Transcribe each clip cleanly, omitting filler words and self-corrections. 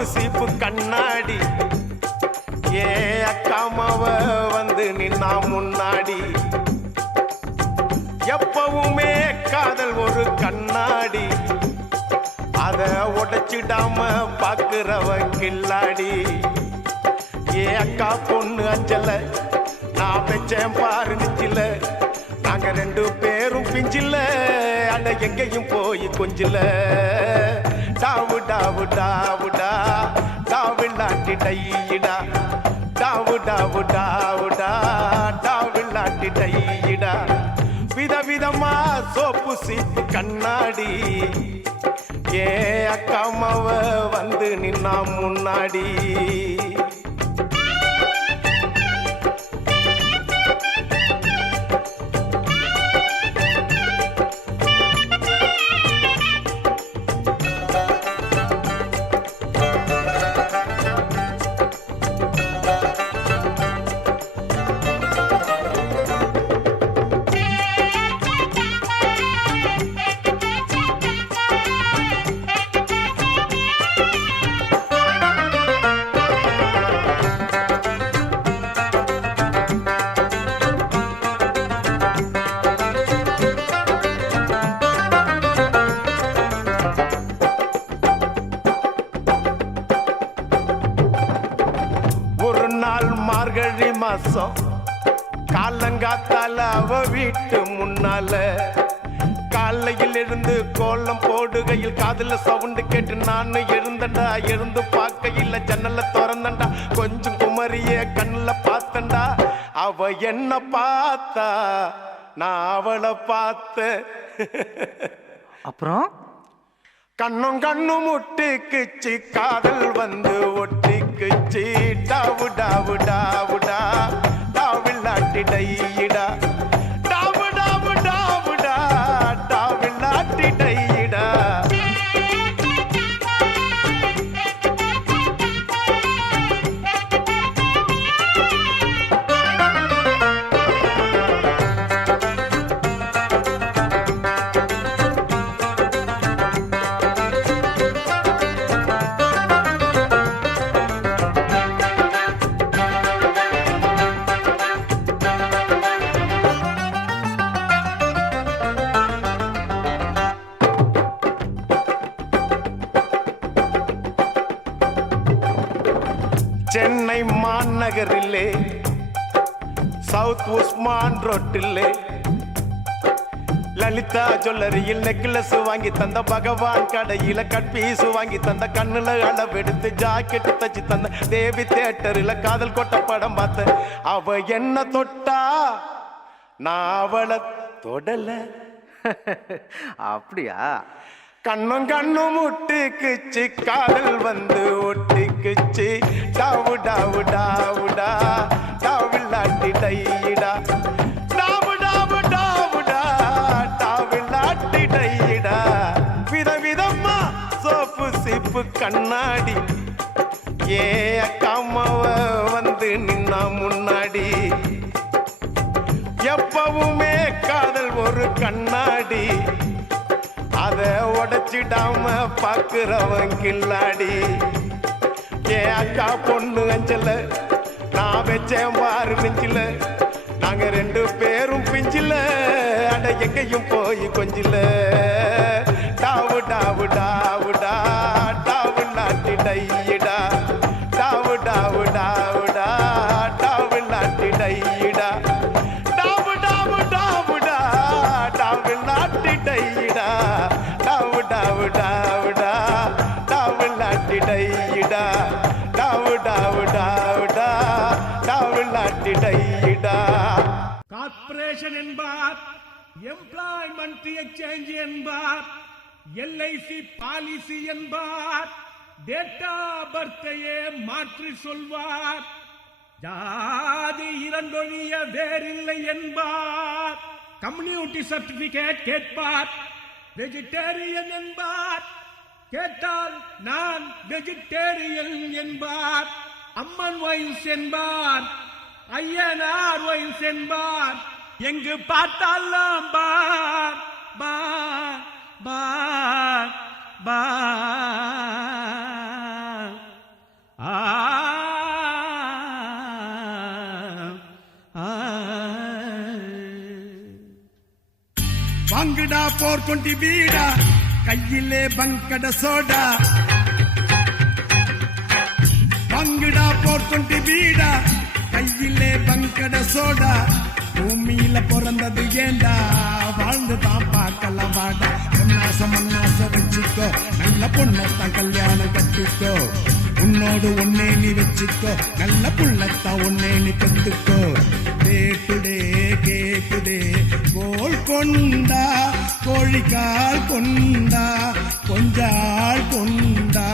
Soap சீப்பு கண்ணாடி ஏ அக்காமாவ வந்து நின்னா முன்னாடி எப்பவுமே காதல் ஒரு கண்ணாடி அத உடைச்சிடாம பாக்குறவ கில்லாடி ஏ அக்கா பொண்ணு அஞ்சல நான் வச்சேன் பாரு நிச்சில நாங்க ரெண்டு பேரும் பிஞ்சில அட எங்கேயும் போய் கொஞ்சில டாவு டாவு டாவுடா டாவில்லாட்டி டையிடா டாவு டாவு டாவுடா டாவில்லாட்டி டையிடா விதவிதமா சோப்பு சீப்பு கண்ணாடி ஏ அக்காமாவ வந்து நின்னா முன்னாடி மார்கழி மாசம் காலங்காத்தால அவ வீட்டு முன்னால காலையில் இருந்து கோலம் போடுகையில் காதுல சவுண்டு கேட்டு நானு எழுந்தண்டா எழுந்து பார்க்கையில் ஜன்னல திறந்தண்டா கொஞ்சம் குமரிய கண்ணுல பார்த்தண்டா அவ என்ன பார்த்தா நான் அவளை பார்த்த அப்புறம் கண்ணும் கண்ணும் முட்டிக்குச்சு காதல் வந்து ஒட்டிக்குச்சு டாவு டாவு டாவுடா டாவில்லாட்டி டையிடா டாவு டாவு டாவுடா டாவில்லாட்டி டையிடா சென்னை மாநகரிலே சவுத் உஸ்மான் ரோட்டிலே லலிதா ஜுவல்லரியில் நெக்லஸ் வாங்கி தந்த பகவான் கடையில கட்பீஸ் வாங்கி தந்த கண்ணுல அளவெடுத்து ஜாக்கெட்டு தச்சு தந்த தேவி தியேட்டரில் காதல் கொட்ட படம் பார்த்த அவ என்ன தொட்டா நான் அவளை தொடல அப்படியா கண்ணும் கண்ணும் முட்டிக்குச்சு காதல் வந்து ஒட்டிக்குச்சு டாவு டாவு டாவுடா டாவில்லாட்டி டையிடா டாவு டாவு டாவுடா டாவில்லாட்டி டையிடா விதவிதமா சோப்பு சீப்பு கண்ணாடி ஏ அக்காமாவ வந்து நின்னா முன்னாடி எப்பவுமே காதல் ஒரு கண்ணாடி அத உடைச்சிடாம பாக்குறவன் கில்லாடி ஏ அக்கா பொண்ணு அஞ்சல நான் வச்சேன் பாரு நெஞ்சில நாங்க ரெண்டு பேரும் பிஞ்சில அட எங்கேயும் போய் கொஞ்சில டாவு டாவு டாவுடா டாவில்லாட்டி டையிடா டாவு டாவு டாவுடா டாவில்லாட்டி டையிடா டாவு டாவு டாவுடா டாவில்லாட்டி டையிடா டாவு டாவு டாவுடா டாவில்லாட்டி டையிடா டாவு டாவு டாவுடா டாவில்லாட்டி டையிடா கார்ப்பரேஷன் என்பார் எம்ப்ளாய்மெண்ட் எக்ஸ்சேஞ்ச் என்பார் எல்ஐசி பாலிசி என்பார் டேட்டா பர்த்தையே மாற்றி சொல்வார் ஜாதி இரண்டொழிய வேறில்லை என்பார் கம்யூனிட்டி சர்டிபிகேட் கேட்பார் வெஜிடேரியன் என்பார் கேட்டால் நான் வெஜிடேரியன் என்பார் அம்மன் வயசு என்பார் ஐயனார் வயசு என்பார் எங்கு பார்த்தாலும் பார் பார் பார் பார் வாங்குடா 420 பீடா கையிலே பங்கட சோடா வாங்குடா 420 பீடா கையிலே பங்கட சோடா பூமியில பிறந்தது ஏண்டா வாழ்ந்து தான் பார்க்கலாம் வாடா மண்ணாச வச்சுக்கோ நல்ல பொண்ணத்தான் கல்யாணம் கட்டிக்கோ உன்னோடு ஒன்னே நீ வச்சுக்கோ நல்ல புள்ளத்தான் ஒன்னே நீ கத்துக்கோ கேக்குதே கேக்குதே கோல் கொண்டா கோழிக்கால் கொண்டா கொஞ்சாள் கொண்டா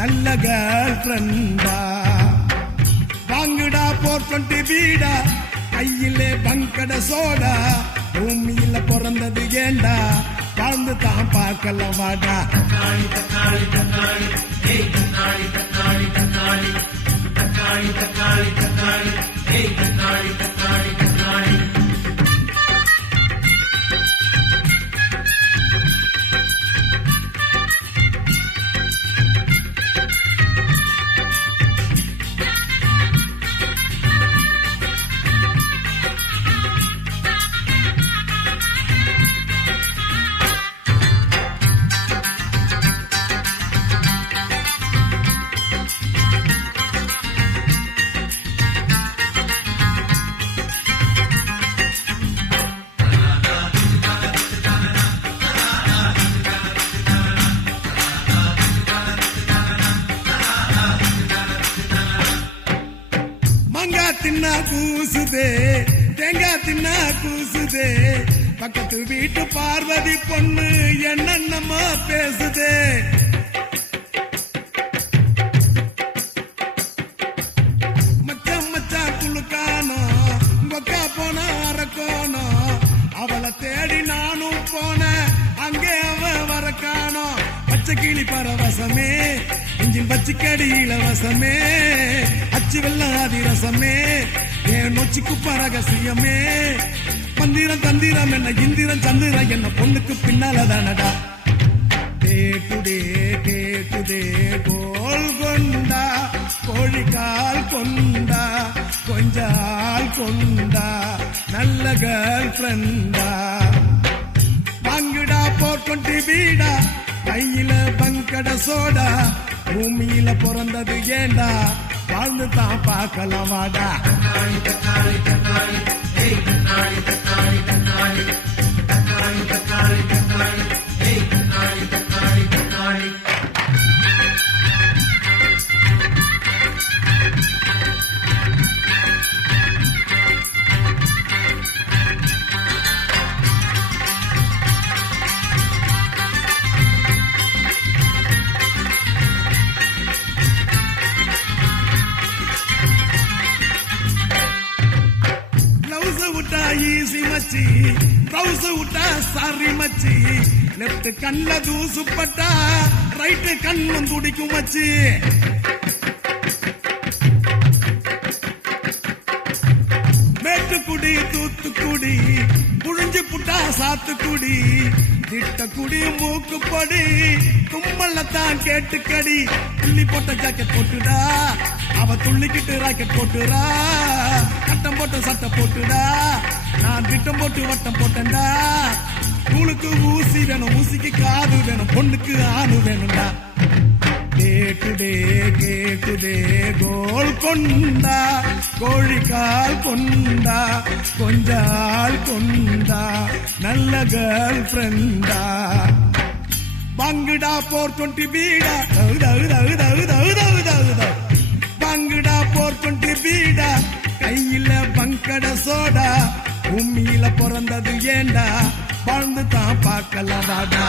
நல்ல கேர்ள் ஃப்ரெண்டா வாங்குடா 420 பீடா கையிலே பங்கட சோடா பூமியில பிறந்தது ஏண்டா வாழ்ந்து தான் பார்க்கலாம் வாடா தக்காளி தக்காளி தக்காளி ஏய் தக்காளி தக்காளி தக்காளி தக்காளி தக்காளி தக்காளி ஏய் தக்காளி தக்காளி தக்காளி தின்னா கூசுதே தேங்காய் தின்னா கூசுதே பக்கத்து வீட்டு பார்வதி பொண்ணு என்னென்னமா பேசுதே மச்சான் மச்சான் குளுக்கானோ கொக்கா போன அரக்கோனோ அவளை தேடி நானும் போன அங்கே அவ வரக்கானோ பச்சை கிளி பரவசமே இஞ்சின் பச்சைக்கடி இலவசமே அச்சு வெள்ளம் அதிரசமே என் நொச்சிக்கு பரகசியமே மந்திரம் தந்திரம் என்ன இந்திரம் சந்திரம் என்ன பொண்ணுக்கு பின்னால தானடா கேக்குதே கேக்குதே கோல் கொண்டா கோழிக்கால் கொண்டா கொஞ்சால் கொண்டா நல்ல கேர்ள் ஃப்ரெண்டா வாங்குடா 420 பீடா கையில பங்கட சோடா பூமியில பிறந்தது ஏண்டா வாழ்ந்து தான் பார்க்கலாம் வாடா தக்காளி தக்காளி தக்காளி ஏய் தக்காளி தக்காளி தக்காளி தக்காளி தக்காளி தக்காளி ஏய் தக்காளி தக்காளி தக்காளி ஈசி மச்சி ப்ரௌஸ் விட்டா சாரி மச்சி லெப்ட் கண்ல தூசு பட்டா ரைட் கண்ணும் துடிக்கும் மச்சி மேட்டுக்குடி தூத்துக்குடி புழிஞ்சு புட்டா சாத்துக்குடி திட்டக்குடி மூக்குப்படி கும்பலத்தான் கேட்டுக்கடி துள்ளி போட்ட ஜாக்கெட் போட்டுடா அவ துள்ளிக்கிட்டு ராக்கெட் போட்டுறா கட்டம் போட்ட சட்டை போட்டுடா நான் திட்டம் போட்டு வட்டம் போட்டேன்டா கூழுக்கு ஊசி வேணும் ஊசிக்கு காது வேணும் பொண்ணுக்கு ஆணு வேணும்டா கேக்குதே கேக்குதே கோல் கொண்டா கோழிக்கால் கொண்டா கொஞ்சால் கொண்டா நல்ல கேர்ள் ஃப்ரெண்டா வாங்குடா 420 பீடா வாங்குடா 420 பீடா கையில பங்கட சோடா பூமியில பிறந்தது ஏண்டா வாழ்ந்து தான் பார்க்கலாம் வாடா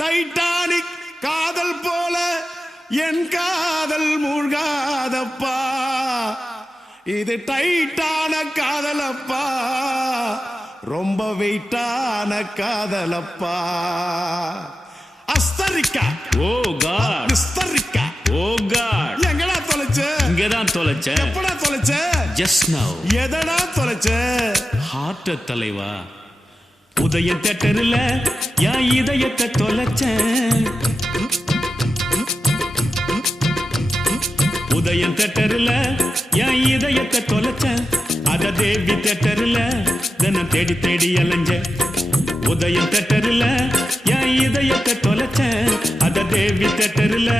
டைட்டானிக் காதல் போல என் காதல் மூழ்காதப்பா இது டைட்டான காதலப்பா ரொம்ப வெயிட்டான காதலப்பா அஸ்தரிக்கா ஓ காட் விஸ்தரிக்கா ஓ காட் எங்கடா தொலைச்ச இங்கதான் தொலைச்சேன் எப்படா தொலைச்ச just now. எதடா தொலைச்ச? ஹார்ட் தலைவா. உதய தேட்டர்ல என் இதயத்தை தொலைச்சேன். உதயம் தேட்டர்ல என் இதயத்தை தொலைச்சேன். அத தேவி தேட்டர்ல தினம் தேடி தேடி அலைஞ்ச. உதயம் தேட்டர்ல என் இதயத்தை தொலைச்சேன். அத தேவி தேட்டர்ல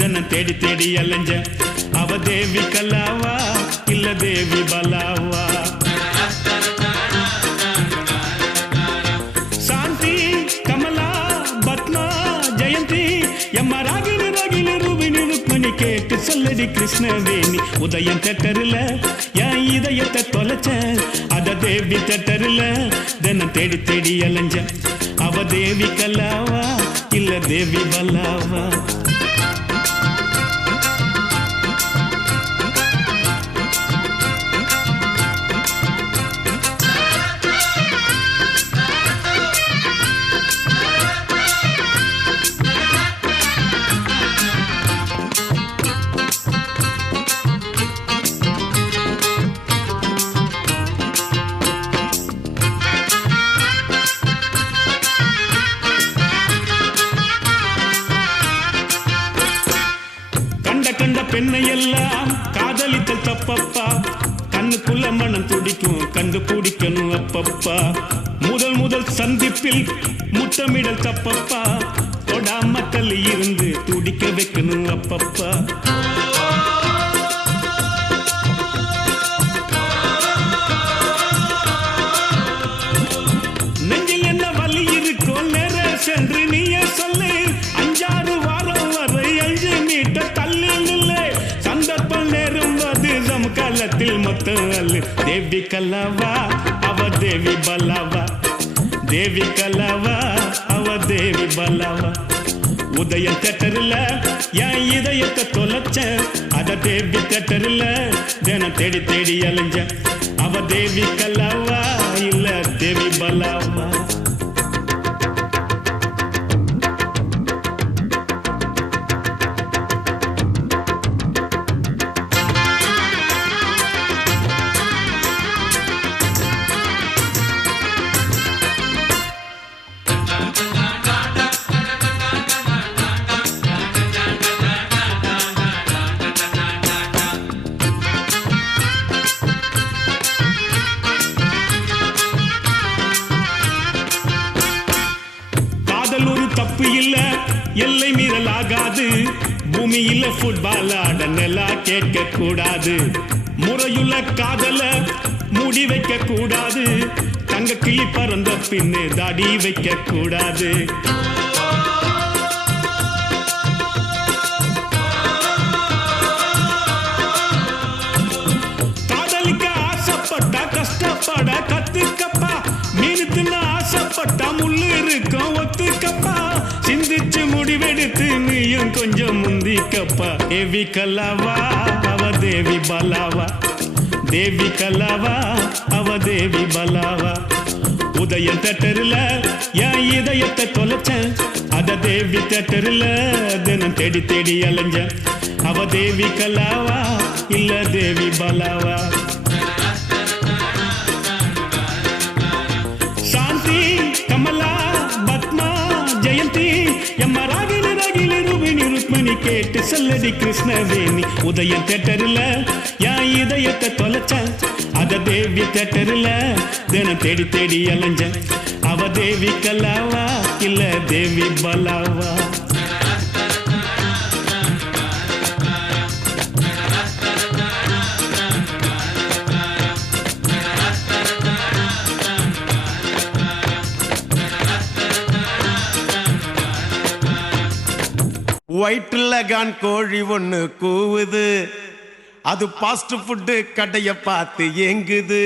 தினம் தேடி தேடி அலைஞ்ச. அவ தேவி கல்லாவா இல்ல தேவி பலாவா? சாந்தி கமலா பத்மா ஜெயந்தி எம்மா ராகினி ராகினி ரூபினி ருக்மணி கேட்டு சொல்லடி கிருஷ்ணவேணி. உதயம் தேட்டர்ல என் இதயத்தை தொலைச்சேன். அத தேவி தேட்டர்ல தினம் தேடி தேடி அலைஞ்ச. அவ தேவி கல்லாவா இல்ல தேவி பல்லாவா? கண்ட பெண்ணை எல்லாம் காதலித்தல் தப்பப்பா. கண்ணுக்குள்ள மனம் துடிக்கும் கண்டு பிடிக்கணும் அப்பப்பா. முதல் சந்திப்பில் முத்தமிடல் தப்பப்பா. தொடாம தள்ளி இருந்து துடிக்க வைக்கணும் அப்பப்பா. நெஞ்சில் என்ன வலி இருக்கோ நேர சென்று நீயே சொல்லு. 5-6 வாரம் வரை 5 மீட்டர் தள்ளி நில்லு. சந்தர்ப்பம் நேரும்போது சமகாலத்தில் மொத்தம் அல்லு. தேவி கல்லாவா அவ தேவி பல்லாவா? தேவி கல்லாவா அவ தேவி பல்லாவா? உதயம் தேட்டர்ல என் இதயத்தை தொலைச்சேன். அத தேவி தேட்டர்ல தினம் தேடி தேடி அலைஞ்ச. அவ தேவி கல்லாவா இல்ல தேவி பல்லாவா? தப்பு இல்ல எல்லை மீறல் ஆகாது. பூமியில ஃபுட்பால் ஆட நெலா கேட்க கூடாது. முறையுள்ள காதல முடி வைக்க கூடாது. தங்க கிளி பறந்த பின்னு தாடி வைக்க கூடாது. காதலிக்க ஆசைப்பட்டா கஷ்டப்பட கத்துக்கப்பா. மீன் தின்ன ஆசைப்பட்டா முள்ளு இருக்கும் ஒத்துக்கப்பா. சிந்திச்சு முடிவெடுத்து நீயும் கொஞ்சம் முந்திக்கப்பா. தேவி கல்லாவா அவ தேவி பலாவா? தேவி கல்லாவா அவ தேவி பலாவா? உதயம் தேட்டர்ல என் இதயத்தை தொலைச்சேன். அத தேவி தேட்டர்ல தினம் தேடி தேடி அலைஞ்ச. அவ தேவி கல்லாவா இல்ல தேவி பலாவா? சாந்தி கமலா பத்மா ஜெயந்தி எம்மா ராகினி ராகினி ரூபினி ருக்மணி கேட்டு சொல்லடி கிருஷ்ணவேணி. உதயம் தேட்டர்ல என் இதயத்தை தொலைச்சேன். அத தேவி தேட்டர்ல தினம் தேடி தேடி அலைஞ்ச. அவ தேவி கல்லாவா இல்ல தேவி பலாவா? வயிற்றுல கான் கோழி ஒண்ணு கூவுது. அது பாஸ்ட் ஃபுட்டு கடைய பார்த்து ஏங்குது.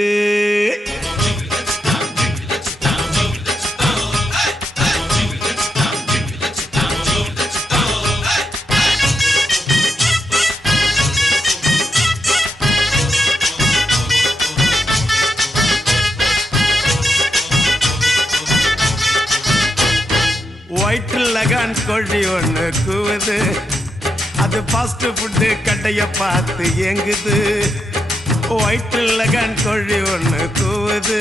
வயிற்றுல கான் கோழி ஒண்ணு கூவுது. அது ஃபாஸ்ட் ஃபுட்டு கடைய பார்த்து ஏங்குது. வயிற்றுல கோழி ஒண்ணு கூவுது,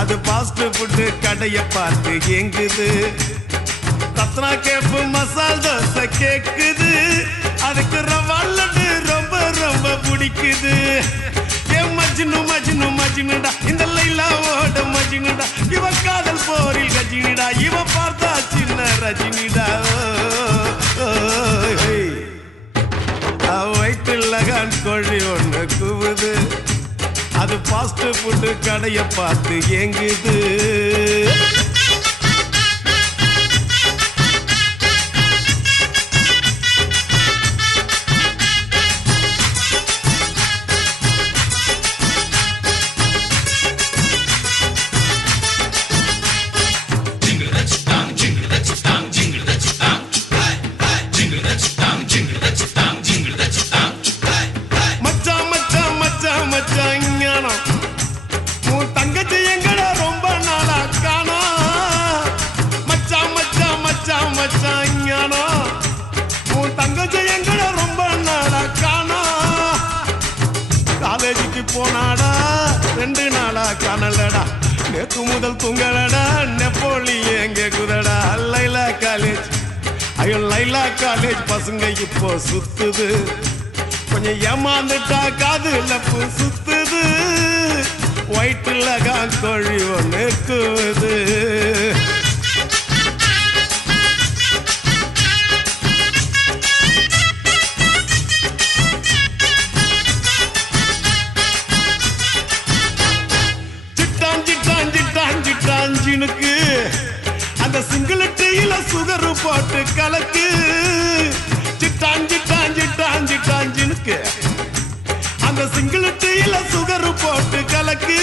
அது பாஸ்ட் ஃபுட்டு கடைய பார்த்து எங்குது. ரத்னா கேப்பு மசால் தோசை கேக்குது, அதுக்கு ரவா லட்டு ரொம்ப ரொம்ப பிடிக்குது. ஏன் மஜ்னு மஜ்னு மஜ்னுடா இந்த லைலாவோட மஜ்னுடா, இவ காதல் போரில் கஜினிடா, இவ பார்த்தா சின்ன ரஜினிடா. வயிற்றுல கோழி ஒண்ணு கூவுது, அது பாஸ்ட் ஃபுட்டு கடைய பார்த்து எங்குது. போனாடா 2 நாளா காணலடா, நேத்து முதல் தூங்கலடா, நெப்போலி எங்க குதடா. லைலா காலேஜ், ஐயோ லைலா காலேஜ் பசங்க இப்போ சுத்துது, கொஞ்சம் ஏமாந்துட்டா காதுல பூ சுத்துது. வயிற்றுல கோழி ஒண்ணு கூவுது. அந்த சிங்கிள் டீல சுகர் போட்டு கலக்கு, சிட்டாஞ்சிட்டாஞ்சிட்டாஞ்சிட்டாஞ்சினுக்கு அந்த சிங்கிள் டீல சுகர் போட்டு கலக்கு.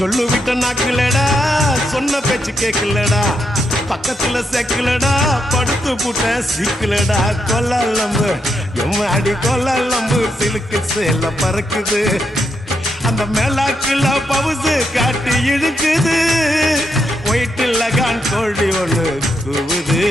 சொல்லு விட்ட நாக்குலடா, சொன்ன பேச்சு கேட்கலடா, பக்கத்துல செக்கலடா, படுத்து புட்ட சிக்கலடா. கொல்லம்பு எம்மாடி கொல்லம்பு சிலுக்கு சேல பறக்குது, அந்த மேலாக்குல பவுசு காட்டி இழுக்குது. வயிற்றுல கோழி ஒண்ணு கூவுது.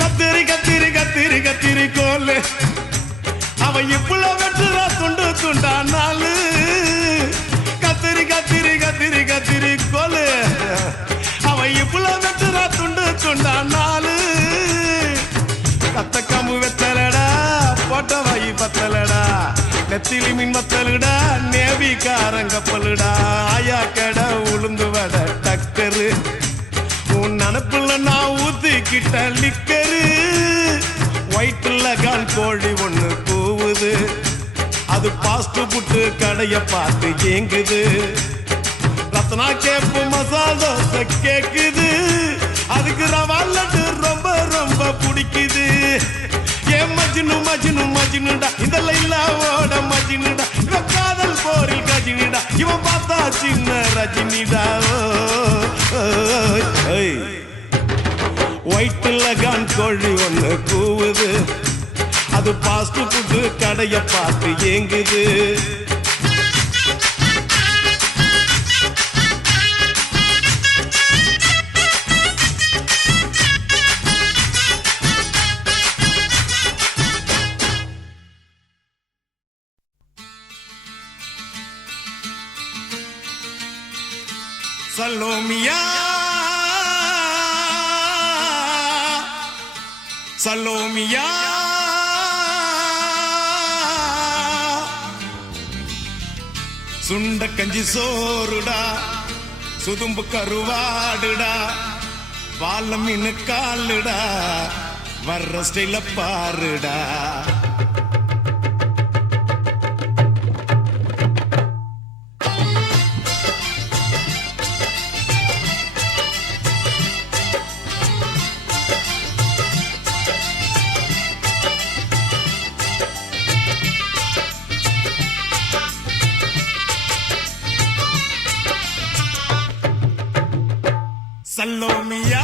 கத்திரி கத்திரி கத்திரி கத்திரி கோலு, அவ இப்பள வெட்டுறா துண்டு துண்டா நாளு. கத்திரி கத்திரி கத்திரி கத்திரி கோலு, அவ இப்பள வெட்டுறா துண்டு துண்டா நாளு. கத்த கம்பு வெத்தலடா, போட்ட வாயி பத்தலடா, நெத்திலி மின் மத்தலுடா, நேவி காரங்கப்பலுடா. ஆயா கடை உளுந்து வட டக்கரு, உன் நினப்புல நான் ஊத்திக்கிட்ட லிக்கரு. வயிற்றுல கோழி ஒண்ணு கூவுது, அது பாஸ்ட் ஃபுட்டு கடைய பார்த்து ஏங்குது. ரத்னா கேப்பு மசால் தோசை கேக்குது, அதுக்கு ரவா லட்டு ரொம்ப ரொம்ப பிடிக்குது. ஏன் மஜ்னு மஜ்னு மஜ்னுடா இந்த லைலாவோட மஜ்னுடா, இவ காதல் போரில் கஜினிடா, இவன் பார்த்தா சின்ன ரஜினிடா. வயிற்றுல கோழி ஒண்ணு கூவுது, அது பாஸ்ட் ஃபுட்டு கடைய பார்த்து ஏங்குது. சலோமியா சலோமியா சுண்ட கஞ்சி சோறுடா, சுதும்பு கருவாடுடா, பால மீன் காலுடா, வர்ற ஸ்டைல பாருடா. சல்லோமியா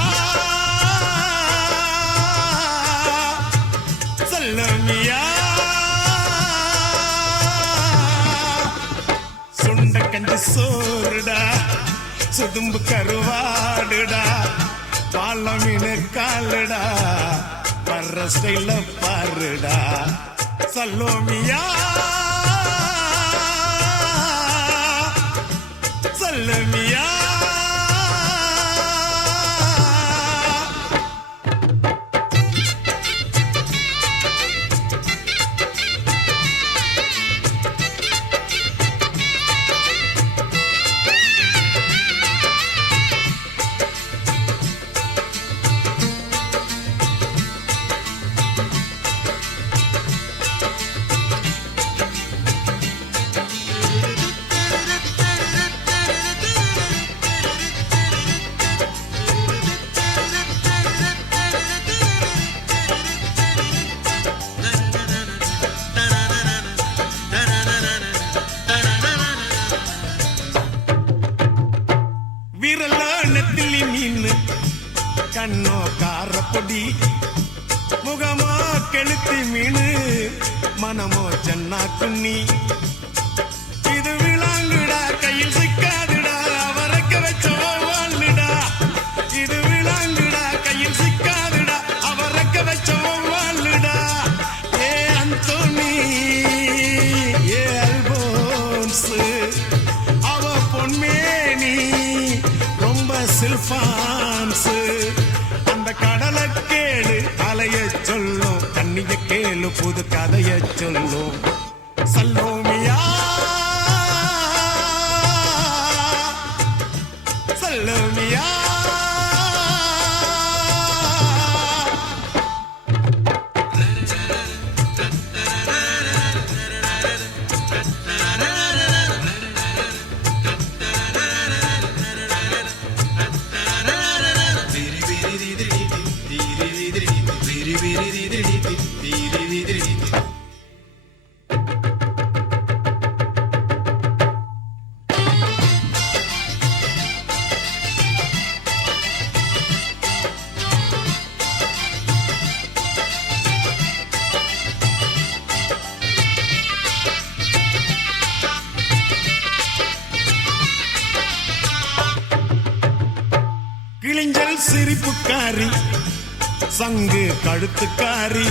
சல்லோமியா சுண்ட கஞ்சி கஞ்சி சோறுடா சுதும்பு கருவாடுடா பால மீன் காலுடா வர்ற ஸ்டைல பாருடா சல்லோமியா சல்லமியா நெத்திலி மீன் கண்ணோ காரப்பொடி முகமோ கெளுத்தி மீன் மனமோ சென்னா குன்னி இது விளாங்குடா கையில் சிக்காதுடா அவரக்க வச்ச வாழ்டா இது விளாங்குடா கையில் சிக்காதுடா அவரக்க வச்ச வாழ்டா ஏ அந்தோனி ஏ அல்போன்ஸ் அவ பொன்மேனி சில்பான்ஸ் அந்த கடலை கேளு அலைய சொல்லும் கண்ணிய கேளு புது கதைய சொல்லும் சல்லோமியா சல்லோமியா கிழிஞ்சல் சிரிப்புக்காரி சங்கு கழுத்துக்காரி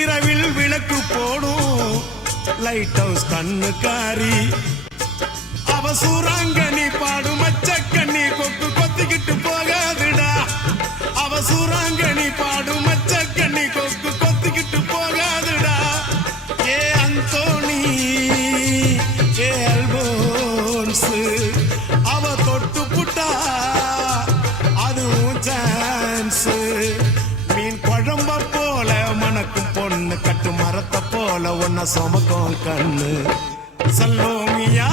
இரவில் விளக்கு போடும் லைட் ஹவுஸ் கண்ணுக்காரி அவ சூறாங்கண்ணி பாடும் மச்சக்கண்ணி கொக்கு கொத்திக்கிட்டு போகாதுடா அவ சூறாங்கண்ணி பாடும் மச்சக்கண்ணி கொக்கு கொத்திக்கிட்டு போகாதுடா ஏ அந்தோனி ஏ அல்போன்ஸ் அவ தொட்டு புட்டா மீன் குழம்ப போல மணக்கும் பொண்ணு கட்டு மரத்தை போல ஒன்ன சுமக்கும் கண்ணு சல்லோமியா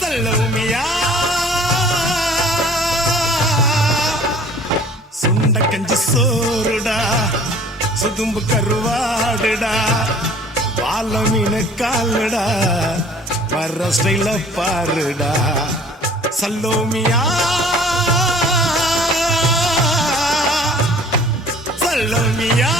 சல்லோமியா சுண்ட கஞ்சி சோறுடா சுதும்பு கருவாடுடா பால மீன் காலுடா வர்ற ஸ்டைல பாருடா சல்லோமியா சல்லோமியா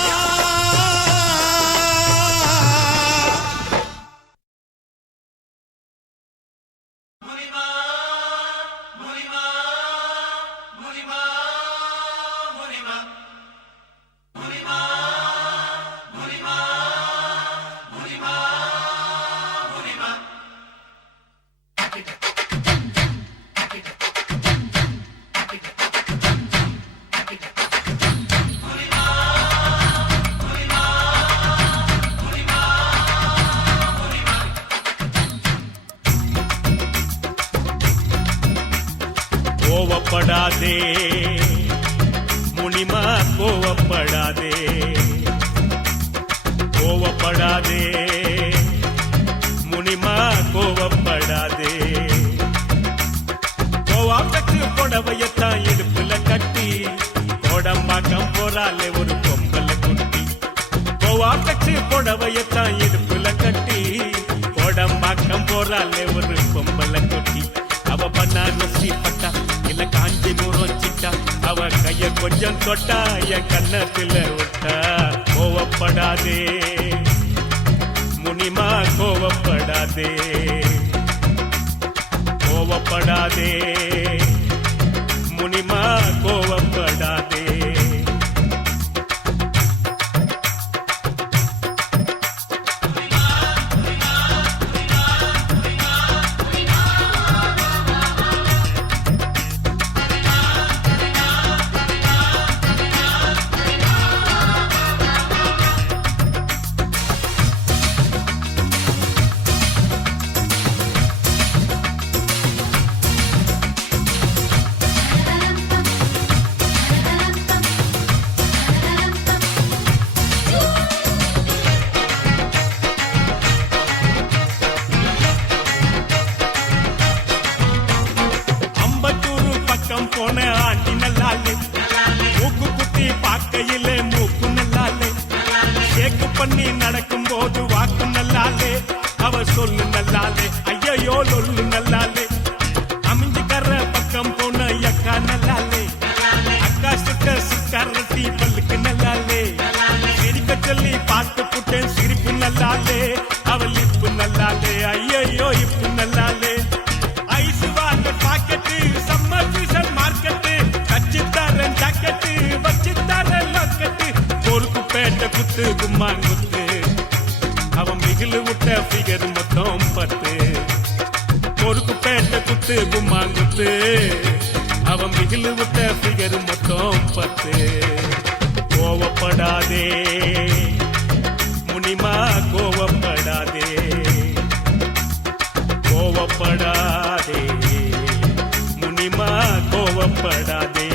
கோவப்படாதே முனிமா கோவப்படாதே கோவப்படாதே முனிமா கோவப்படாதே கோவாப்பட்டு புடவையத்தான் இடுப்புல கட்டி கோடம்பாக்கம் போறாலே ஒரு பொம்பளை குட்டி கோவாப்பட்டு புடவையத்தான் இடுப்புல கட்டி கோடம்பாக்கம் போறாலே ஒரு பொம்பளை குட்டி அவ பன்னாரசி பட்டா இல்ல காஞ்சிபுரம் சிட்டா அவ கைய கொஞ்சம் தொட்டா என் கண்ணத்துல விட்டா கோவப்படாதே முனிமா கோவப்படாதே கோவப்படாதே முனிமா கோவப்படாதே. போன ஆண்டி நல்லாலே மூக்கு குத்தி பார்க்கையிலே மூக்கு நல்லாலே ஷேக்கு பண்ணி நடக்கும் போது வாக்கு நல்லாலே அவ சொல்லு நல்லாலே ஐயோ லொல்லு நல்லாலே அமைஞ்சுக்கற பக்கம் போன அக்கா நல்லாலே அக்கா சுட்ட சுக்கரட்டி பல்லுக்கு நல்லாலே சிரிக்க சொல்லி பார்த்து புட்டேன் சிரிப்பு நல்லாலே அவள் இப்பு நல்லாலே ஐயோ இப்பு நல்லாலே ஐஸ் வாங்க பாக்கெட்டு சம்மர் சீசன் மார்க்கெட்டு கச்சித்தாரன் ஜாக்கெட்டு வச்சித்தாரன் லாக்கெட்டு பொறுப்பு பேட்ட குத்து கும்மாங்குத்து அவன் மிகிலு விட்ட ஃபிகர் மொத்தம் 10 பொறுப்பு பேட்ட குத்து கும்மாங்குத்து அவன் மிகிலு விட்ட ஃபிகர் மொத்தம் 10. கோவப்படாதே முனிமா கோவப்படாதே கோவப்படாதே முனிமா கோவப்படாதே.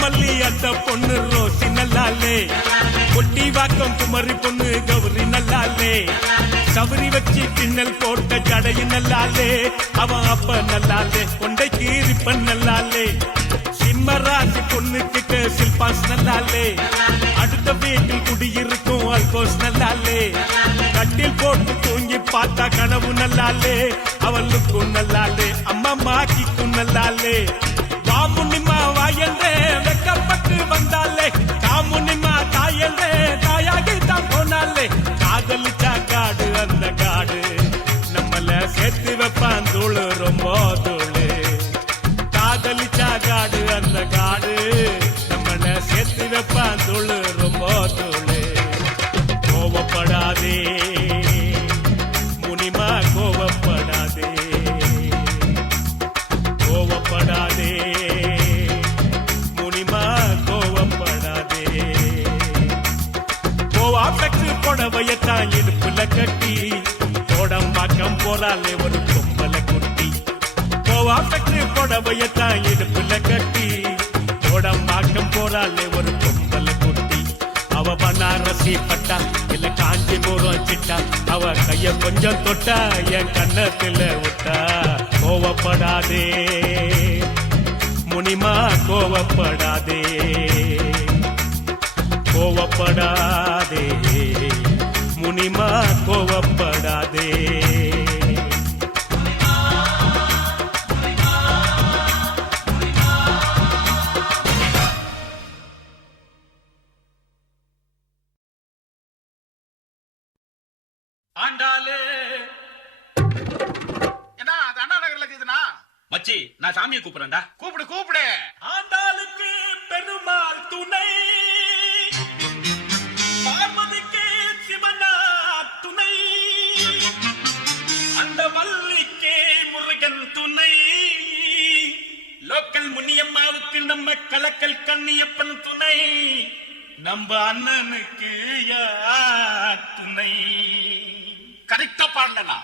மல்லி அத்த பொண்ணு ரோசி நல்லாலே கொட்டி வாக்கம் குமரி பொண்ணு கௌரி நல்லாலே சவரி வச்சு பின்னல் போட்ட ஜடையு நல்லாலே அவன் அப்ப நல்லாலே கொண்டை கீரிப்பன் நல்லாலே சிம்மராசி பொண்ணு கிட்ட சில்பாஸ் நல்லாலே அடுத்த வீட்டில் குடியிருக்கும் அல்கோஸ் நல்லாலே கட்டில் போட்டு தூங்கி பார்த்தா கனவு நல்லாலே அவளுக்கும் நல்லாலே அம்மா மாக்கிக்கும் நல்லாலே காமுனிமா வாயந்தே வெக்கப்பட்டு வந்தாலே காமுனிமா தாயந்தே தாயாகி தான் போனாலே காதலிச்சா காடு அந்த காடு நம்மள சேர்த்து வைப்பான் தூளு ரொம்ப தூளு காதலிச்சா காடு அந்த காடு நம்மள சேர்த்து வைப்பான் தூளு ரொம்ப தூளு. கோவப்படாதே முனிமா கோவப்படாதே கோவப்படாதே முனிமா கோவப்படாதே. கோவா பெற்று புடவையத்தான் இடுப்புல கட்டி கோடம்பாக்கம் போறாலே ஒரு பொம்பல குட்டி கோவா பெற்று புடவையத்தான் இடுப்புல கட்டி கோடம்பாக்கம் போறாலே ஒரு பொம்பல குட்டி அவ பனாரசி பட்டா இல்ல காஞ்சிபுரம் சிட்டா அவ கைய கொஞ்சம் தொட்டா என் கண்ணத்துல விட்டா. கோவப்படாதே முனிமா கோவப்படாதே கோவப்படாதே முனிமா கோவப்படாதே. ஆண்டாலே என்ன அது அண்ணா நகர்ல இருக்குதுனா மச்சி நான் சாமியை கூப்பிடுறேன்டா. கூப்பிடு கூப்பிடு. ஆண்டாளுக்கு பெருமாள் துணை பார்வதிக்கு சிவனா துணை அந்த வள்ளிக்கே முருகன் துணை லோக்கல் முனியம்மாவுக்கு நம்ம கலக்கல் கண்ணியப்பன் துணை நம்ம அண்ணனுக்கு யார் துணை? கரெக்டா பாடலனா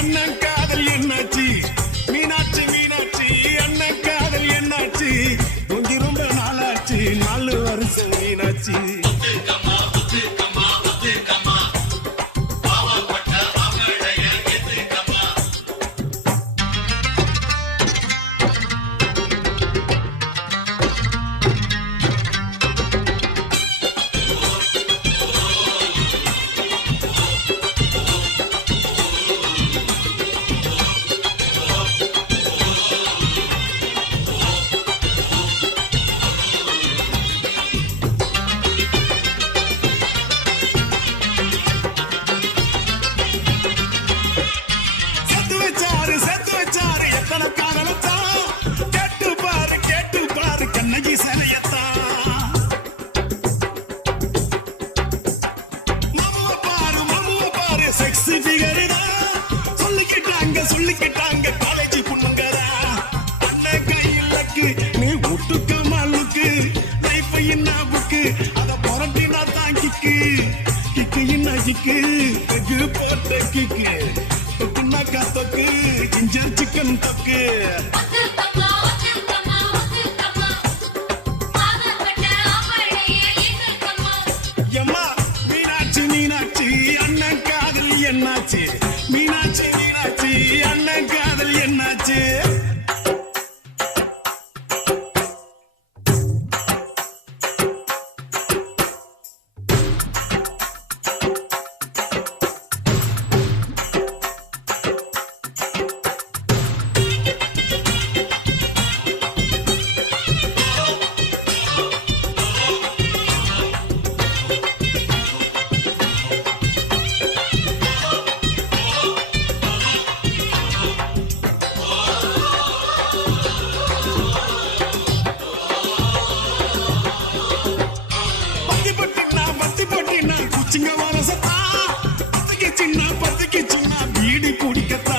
அண்ணன் காதல் என்னாச்சு மீனாட்சி மீனாட்சி அண்ணன் காதல் என்னாச்சு கொஞ்சம் ரொம்ப நாளாச்சு 4 வருஷம் மீனாட்சி செத்து வச்சாரு எத்தனை காதலத்தான் கேட்டு பாரு கண்ணகி சிலையத்தான் மமுவ பாரு செக்ஸி ஃபிகர் சொல்லிக்கிட்டாங்க காலேஜ் பொண்ணுங்கடா அண்ணன் கையிலக்கு நீ விட்டுக்க மாலுக்கு லைஃப் என்ன புக்கு அத புரட்டினா தான் கிக்கு என்ன கிக்கு எக்கு போட்ட கிக்கு தொக்குனாக்கா தொக்கு கிஞ்சர் சிக்கன் தொக்கு எம்மா மீனாட்சி மீனாட்சி அண்ணன் காதல் என்னாச்சு மீனாட்சி மீனாட்சி அண்ணன் காதல் என்னாச்சு குச்சிங்க வரசத்தா பத்துக்கு சின்ன பீடி குடிக்கத்தா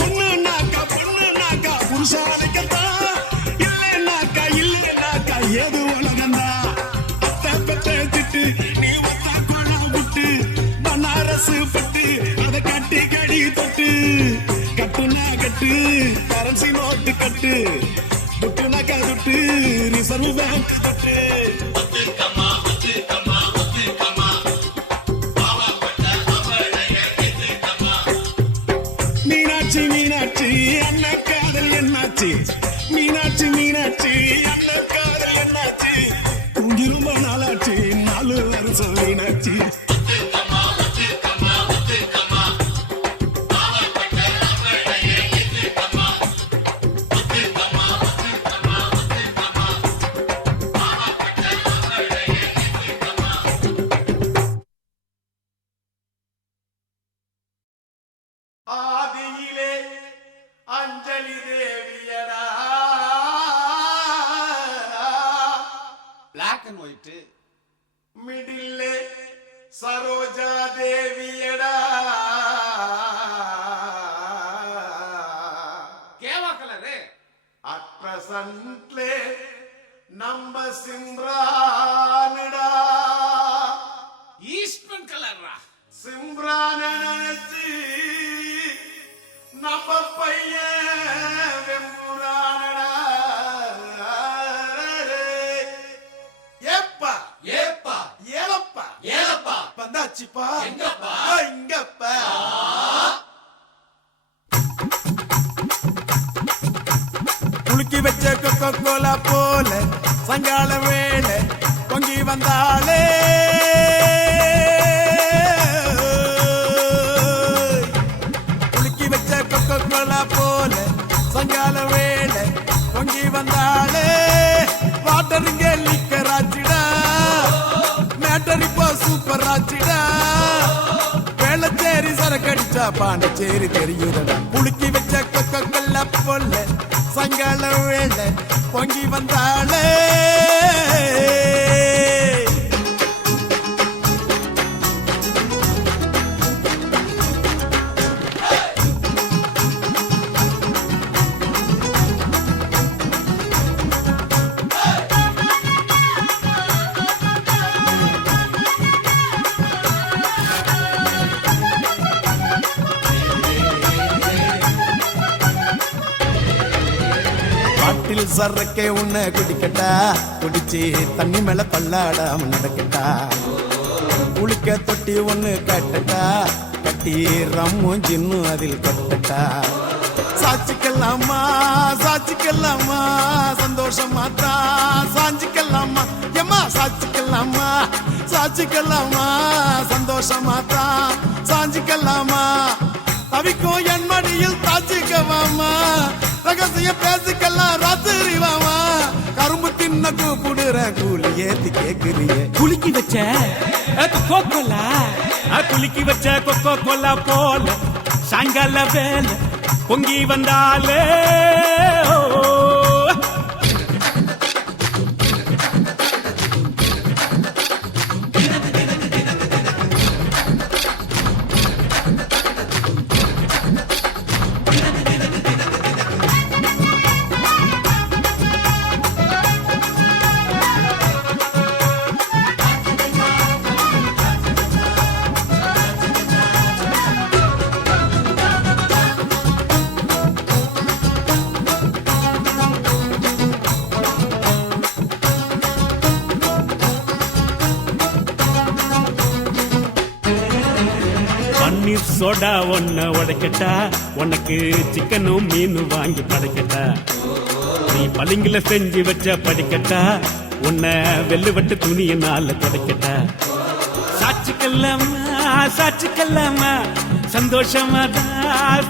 பொண்ணுனாக்கா புருஷாலைக்கத்தா இல்லைனாக்கா ஏது உலகந்தா அத்தை பெத்த திட்டு நீ ஒத்த குளம் விட்டு பனாரசு பட்டு அதை கட்டி கடி தொட்டு கட்டுனா கட்டு கரன்சி நோட்டு கட்டு துட்டுனாக்கா துட்டு ரிசர்வ் பேங்க் தொட்டு மீனாட்சி மீனாட்சி அண்ணன் காதல் என்னாச்சு மீனாட்சி மீனாட்சி அண்ணன் காதல் என்னாச்சு தூங்கி ரொம்ப நாளாச்சு 4 வருஷம் மீனாட்சி ஆதியிலே அஞ்சலி தேவியடா பிளாக் அண்ட் ஒயிட் மிடில்லே சரோஜா தேவியடா கேவா கலரு அட் பிரசன்ட்லே நம்ம சிம்ரானுடா ஈஸ்ட்மன் கலர்ரா சிம்ரான நினைச்சு நம்ம பையன் வெம்புரானடா ஏப்பா ஏப்பா ஏலப்பா ஏலப்பா வந்தாச்சுப்பா எங்கப்பா? இங்கப்பா குலுக்கி வச்ச கொக்கோ கோலா போல சங்கால வேளை பொங்கி வந்தாளே குலுக்கி வச்ச கொக்கோ கோலா போல சங்கால வேளை பொங்கி வந்தாளே வாட்டருங்க லிக்கர் ஆச்சுடா மேட்டர் இப்போ சூப்பர் ஆச்சுடா வேளச்சேரி சரக்கடிச்சா பாண்டிச்சேரி தெரியுதடா குலுக்கி வச்ச கொக்கோ கோலா போல சங்கால வேளை பொங்கி வந்தாளே சரக்கே உன்னை குடிக்கட்டா குடிச்சு தண்ணி மேல பல்லாடாம நடக்கட்டா குளிக்க தொட்டி ஒண்ணு கட்டட்டா கட்டி ரம்மும் ஜின்னும் அதில் கட்டட்டா சாச்சிக்கலாமா சாச்சிக்கலாமா சந்தோஷமா தான் சாஞ்சிக்கலாமா எம்மா சாச்சிக்கலாமா சாச்சிக்கலாமா சந்தோஷமா தான் சாஞ்சிக்கலாமா தவிக்கும் என் மடியில் தாச்சிக்கவாமா ரகசிய பேசிக்கலாம் ராத்திரி வாமா கரும்பு தின்ன கூப்பிடுற கூலி ஏத்தி கேக்குறிய குலுக்கி வச்ச கொக்கோ கோலா குலுக்கி வச்ச கொக்கோ கோலா போல சாயங்கால வேலை பொங்கி வந்தாலே பன்னீர் சோடா ஒன்ன உடைக்கட்டா உனக்கு சிக்கனும் மீனும் வாங்கி படைக்கட்டா நீ பளிங்குல செஞ்சு வச்ச படிக்கட்டா உன்னை வெள்ளுவட்டு துணியினால துடைக்கட்டா சாட்சிக்கல்லாமா சாட்சிக்கல்லாமா சந்தோஷமா தான்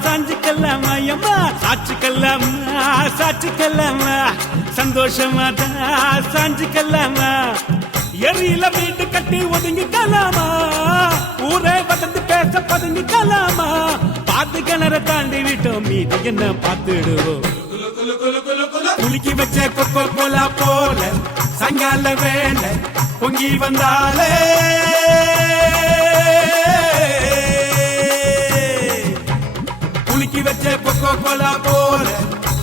சாஞ்சிக்கல்லாமா எம்மா சாட்சிக்கல்லாமா சாட்சிக்கல்லாமா சந்தோஷமா தான் சாஞ்சிக்கல்லாமா எரியில வீட்டு கட்டி ஒதுங்கிக்கலாமா ஊரே வதந்து பேச பதுங்கிக்கலாமா பாத்து கிணற தாண்டி விட்டோம் மீது என்ன பார்த்துடுவோம் குலுக்கி வச்ச கொக்கோ கோலா போல சாயங்கால வேலை பொங்கி வந்தாலே குலுக்கி வச்ச கொக்கோ கோலா போல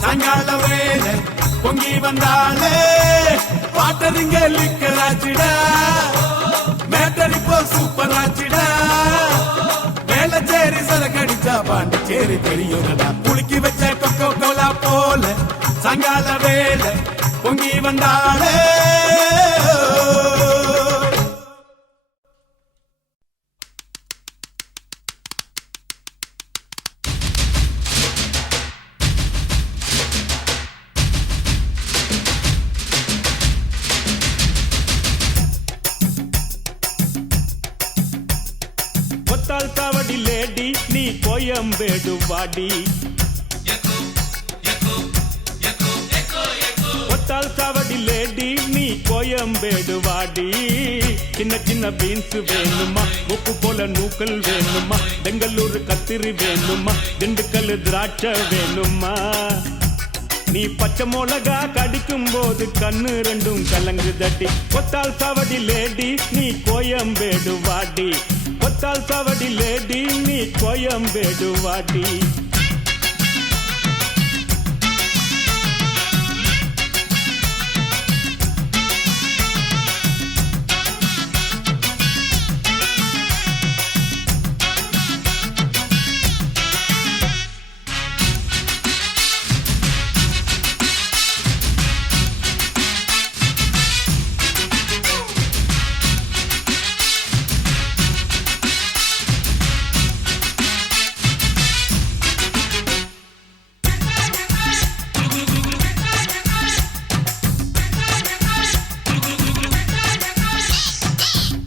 சாயங்கால வேலை பொங்கி வந்தாலே வாட்டரிங்க லிக்கர் ஆச்சுடா மேட்டர் இப்போ சூப்பர் ஆச்சுடா வேளச்சேரி சரக்கடிச்சா பாண்டிச்சேரி தெரியுங்கடா குலுக்கி வச்ச கொக்கோ கோலா போல சாயங்கால வேலை பொங்கி வந்தாலே சாவடி லேடி நீ கோயம்பேடு வாடி ஒத்தால் சாவடி லேடி நீ கோயம்பேடு வாடி சின்ன சின்ன பீன்ஸ் வேணுமா உப்பு போல நூக்கல் வேணுமா பெங்களூர் கத்திரி வேணுமா திண்டுக்கல் திராட்சை வேணுமா நீ பச்சை மிளகா கடிக்கும் போது கண்ணு ரெண்டும் கலங்கு தட்டி ஒத்தால் சாவடி லேடி நீ கோயம்பேடு வாடி ஒத்தால் சாவடி லேடி நீ கோயம்பேடு வாடி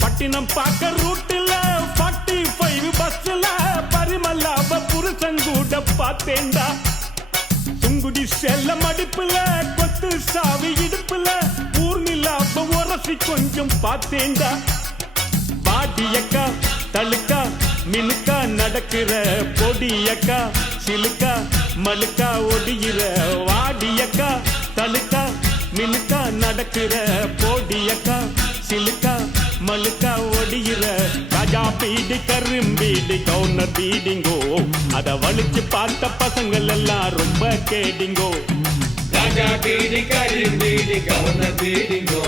பட்டினம் பார்க்க ரூட்டில் 45 பஸ்ல பரிமல்லாப புருஷன் கூட பார்த்தேன்டா சுங்குடி செல்ல மடிப்புல கொத்து சாவி இடுப்புல ஊர்மில்லாப உரசி கொஞ்சம் பார்த்தேன்டா பாடியக்கா தழுக்கா மினுக்கா நடக்கிற பொடியக்கா சிலுக்கா மழுக்கா ஒடிகிற வாடியக்கா தழுக்கா மினுக்கா நடக்கிற பொடியக்கா சிலுக்கா மழுக்கா ஒடிகிற ராஜா பீடி கரும்பீடி கவுனர் பீடிங்கோ அத வலிச்சு பார்த்த பசங்கள் எல்லாம் ரொம்ப கேடிங்கோ ராஜா பீடி கரும்பீடி கவுனர் பீடிங்கோ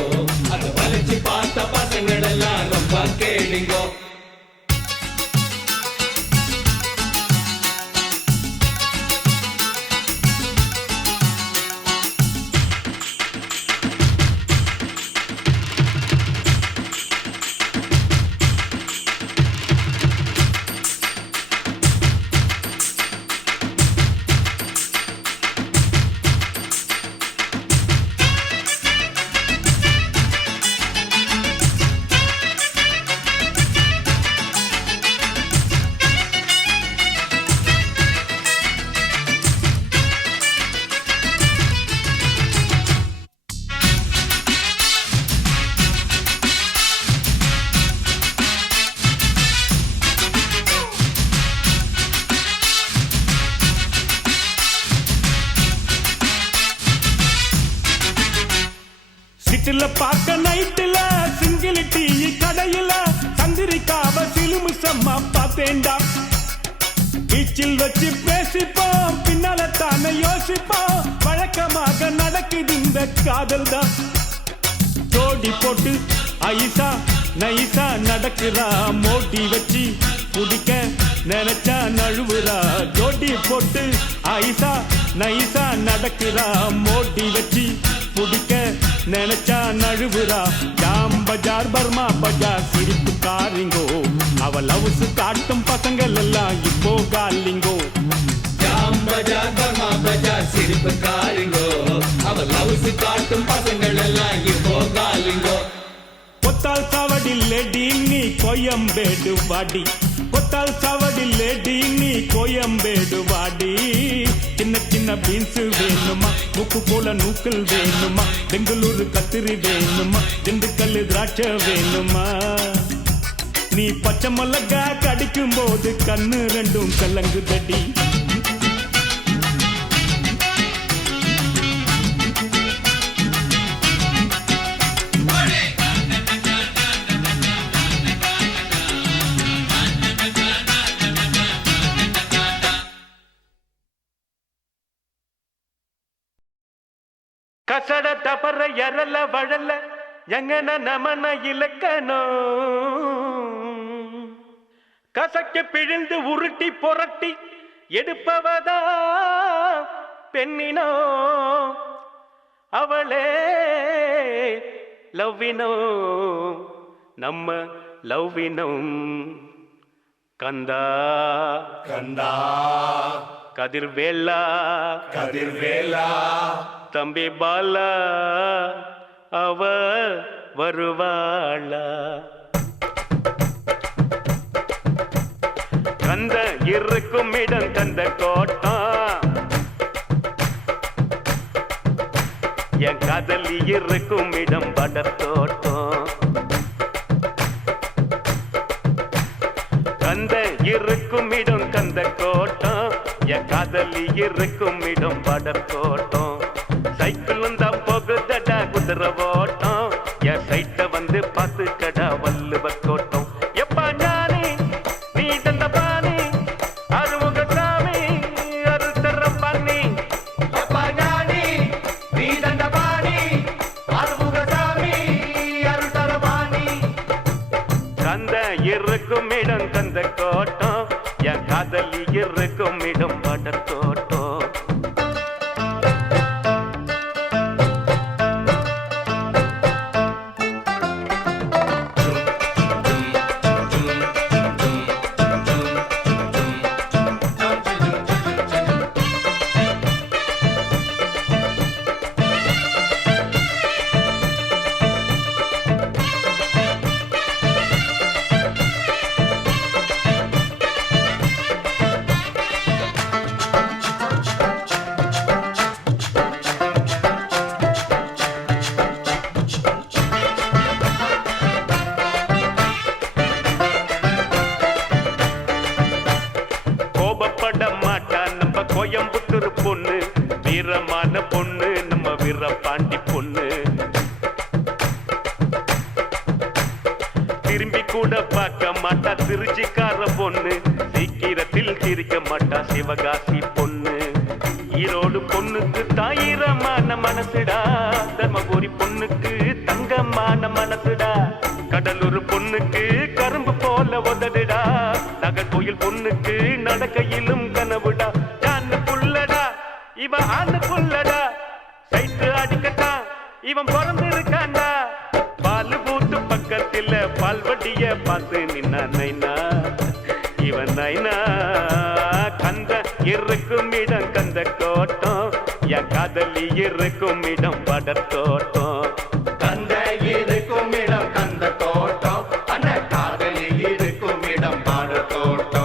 அத வலிச்சு பார்த்த பசங்கள் எல்லாம் ரொம்ப கேடிங்கோ நைட்டுல சிங்கிள் டீ கடையில சந்திரிக்காவ சிலுமிசம்மா பார்த்தேன்டா. பீச்சில் வச்சு பேசிப்போம், பின்னால தானே யோசிப்போம். வழக்கமாக நடக்குது இந்த காதல் தான். ஜோடி போட்டு ஐசா நைசா நடக்கிறா, மோடி வச்சு குடிக்க நினைச்சா நழுவுறா. ஜோடி போட்டு ஐசா நைசா நடக்கிறா, மோடி வச்சு குடிக்க நினைச்சா நழுவுறா. ஜாம் பஜார் பர்மா பஜார் சிரிப்பு காரிங்கோ, அவள் லவ்ஸ் காட்டும் பசங்கள் எல்லாம் இப்போ காலிங்கோ. ஜாம் பஜார் பர்மா பஜார் சிரிப்பு காரிங்கோ, அவள் லவ்ஸ் காட்டும் பசங்கள் எல்லாம் இப்போ காலிங்கோ. கொத்தால் சாவடி லேடி நீ கோயம்பேடு வாடி, கொத்தால் சாவடி லேடி நீ கோயம்பேடு வாடி. சின்ன சின்ன பீன்ஸ் வேணுமா, மூக்கு போல நூக்கல் வேணுமா, பெங்களூரு கத்திரி வேணுமா, திண்டுக்கல் திராட்சை வேணுமா. நீ பச்சை மிளகா கடிக்கும் போது கண்ணு ரெண்டும் கலங்கு தடி. கசட தபர எரல வழல எங்கன நமன இலக்கணோ, கசக்க பிழிந்து உருட்டி புரட்டி எடுப்பவதா பெண்ணினோ. அவளே லவ்வினோ நம்ம லவ்வினோம். கந்தா கந்தா கதிர்வேலா கதிர்வேலா தம்பி பாலா அவ வருவாளா. கந்த இருக்கும் இடம் கந்த கோட்டம், என் காதலி இருக்கும் இடம் படத்தோட்டம். கந்த இருக்கும் இடம் கந்த கோட்டம், என் காதலி இருக்கும் இடம் படத்தோட்டம். சைக்கிளும் தான் போகுதடா குதிரை ஓட்டம், என் சைட்ட வந்து பார்த்து கடா வள்ளுவர் கோட்டம். எப்பா ஞானி நீ தந்த பாணி, அருமுக சாமி அருத்தரம் பண்ணி. எப்பா ஞானி நீ தந்த பாணி, அருமுக சாமி அருள்தரபாணி. கந்த இருக்கும் இடம் கந்த கோட்டம், என் காதலி இருக்கும் இடம் படத்தோட்டம். கோயம்புத்தூர் பொண்ணு வீரமான பொண்ணு, நம்ம வீரபாண்டி பொண்ணு. திரும்பி கூட பார்க்க மாட்டா திருச்சிக்கார பொண்ணு, சீக்கிரத்தில் சிரிக்க மாட்டா சிவகாசி பொண்ணு. ஈரோடு பொண்ணுக்கு தாயிரமான மனசுடா, தர்மபுரி பொண்ணுக்கு தங்கமான மனசுடா. கடலூர் பொண்ணுக்கு கரும்பு போல உதடுடா, நகர்கோயில் பொண்ணுக்கு நடக்கையிலும் கனவுடா. இவன் ஆண்டு புள்ளடா, சைட்டு அடிக்கத்தான் இவன் பிறந்திருக்காண்டா. பால் பூத்து பக்கத்தில் பால்வட்டிய பார்த்து நின்னா நைனா, இவன் நைனா. கந்த இருக்கும் இடம் கந்த கோட்டம், என் காதலி இருக்கும் இடம் படத்தோட்டம். கந்த இருக்கும் இடம் கந்த தோட்டம், அந்த காதலி இருக்கும் இடம் பாடத்தோட்டம்.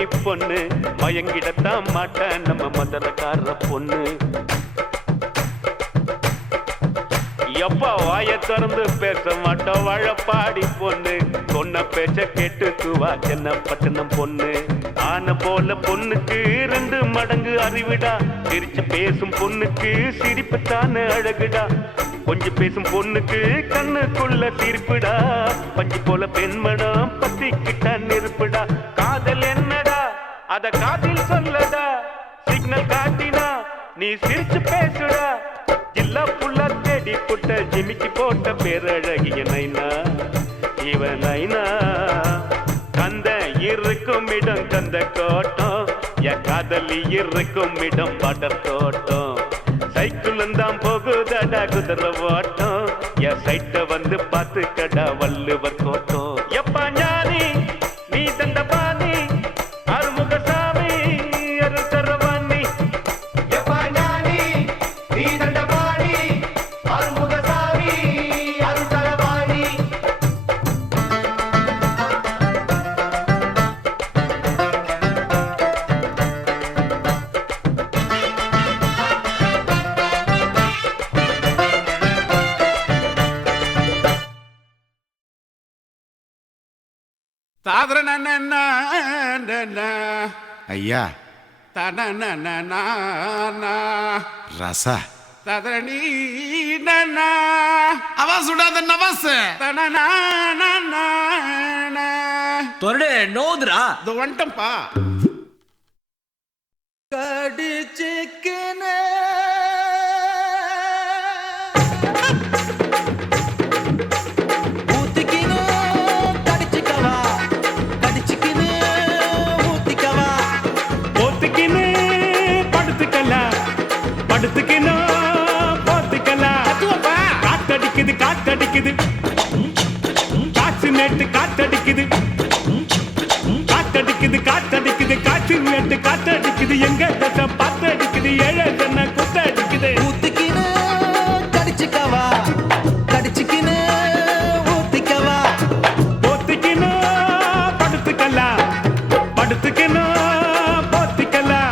குட்டி பொண்ணு மயங்கிடத்தான் மாட்டேன் நம்ம மதுரக்கார பொண்ணு. எப்பா வாய திறந்து பேச மாட்டோம் வாழப்பாடி பொண்ணு. சொன்ன பேச்ச கேட்டுக்குவா சென்ன பட்டணம் பொண்ணு. ஆன போல பொண்ணுக்கு 2 மடங்கு அறிவிடா. சிரிச்சு பேசும் பொண்ணுக்கு சிரிப்புத்தான அழகுடா. கொஞ்சம் பேசும் பொண்ணுக்கு கண்ணுக்குள்ள சிரிப்புடா. பஞ்சு போல பெண்மடம் பத்திக்கிட்ட நெருப்புடா. காதல் என்னடா அத காதில் சொல்லடா. சிக்னல் காட்டினா நீ சிரிச்சு பேசுடா. ஜில்லா புல்லா தேடி புட்ட ஜிமிக்கி போட்ட பேரழகிய நைனா இவன் நைனா. கந்த இருக்கும் இடம் கந்த கோட்டம். என் காதலி இருக்கும் இடம் படர் தோட்டம். சைக்கிள் தான் போகுதடா குதிரை ஓட்டம். என் சைட்ட வந்து பார்த்து கடா வள்ளுவர் கோட்டம். எப்பா ஞானி நீ தந்த பாணி அருமுகசாமி அருள் தரவாணி. எப்பா ஞானி நீ தண்டபாணி அருமுகசாமி அருள்தரவாணி. ஐயா ரசா அவ சுடாத நவாஸ் தொரடு நோதுரா இது வந்துட்டம்பா. கடிச்சிக்கினே ஊத்திக்கினே கடிச்சிக்கவா கடிச்சிக்கினே ஊத்திக்கவா. போத்துக்கின்னு படுத்துக்கலா படுத்துக்கின்னு போத்துக்கலா. காத்தடிக்குது காத்தடிக்குது காற்று நேட்டு காத்தடிக்குது காத்தடிக்குது காத்தடிக்குது காற்று நேட்டு காத்தடிக்குது. எங்க தசை பாத்தடிக்குது ஏழை தன்னை குத்தடிக்குது. ஊத்திக்கினே கடிச்சிக்கவா கடிச்சிக்கினே ஊத்திக்கவா. போத்துக்கின்னு படுத்துக்கலா படுத்துக்கின்னு போத்துக்கலா.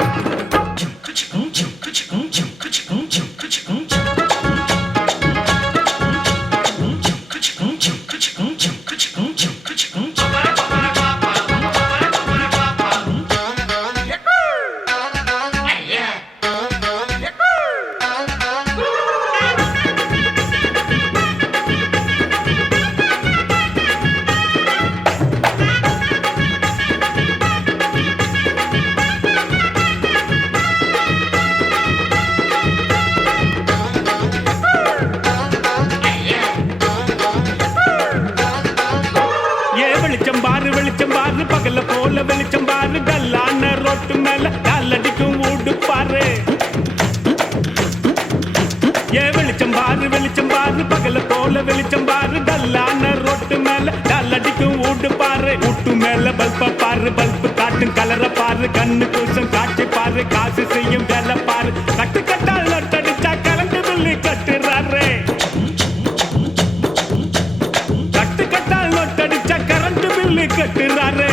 வெளிச்சம் பாரு பகல போல வெளிச்சம் பாரு. கல்லான ரோட்டு மேல காலடிக்கும் ஊடு பாரு. வெளிச்சம் பாரு பகல போல வெளிச்சம் பாரு. கல்லான ரோட்டு மேல காலடிக்கும் ஊடு பாரு. ஊட்டு மேல பல்ப பாரு பல்பு காட்டும் கலர பாரு. கண்ணு கூசம் காட்சி பாரு காசு செய்யும் வேலை பாரு. கட்டு கட்டால் நொட்டடிச்சா கரண்ட் பில்லு கட்டுறாரு. கட்டு கட்டால் நொட்டடிச்சா கரண்ட் பில்லு கட்டுறாரு.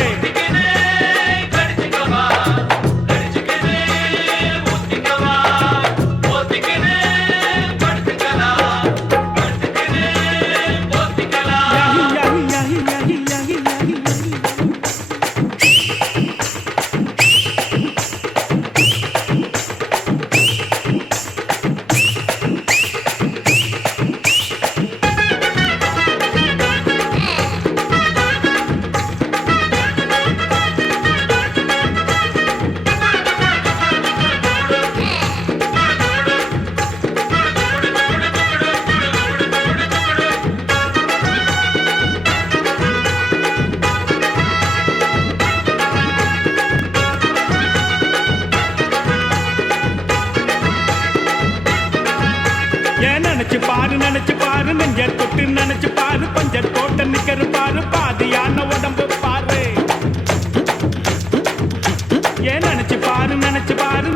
நினைச்சு பாரு நெஞ்ச தொட்டு நினைச்சு பாரு. பஞ்சர் போட்ட நிக்கரு பாரு பாதியான உடம்பு பாரு. ஏன் நினைச்சு பாரு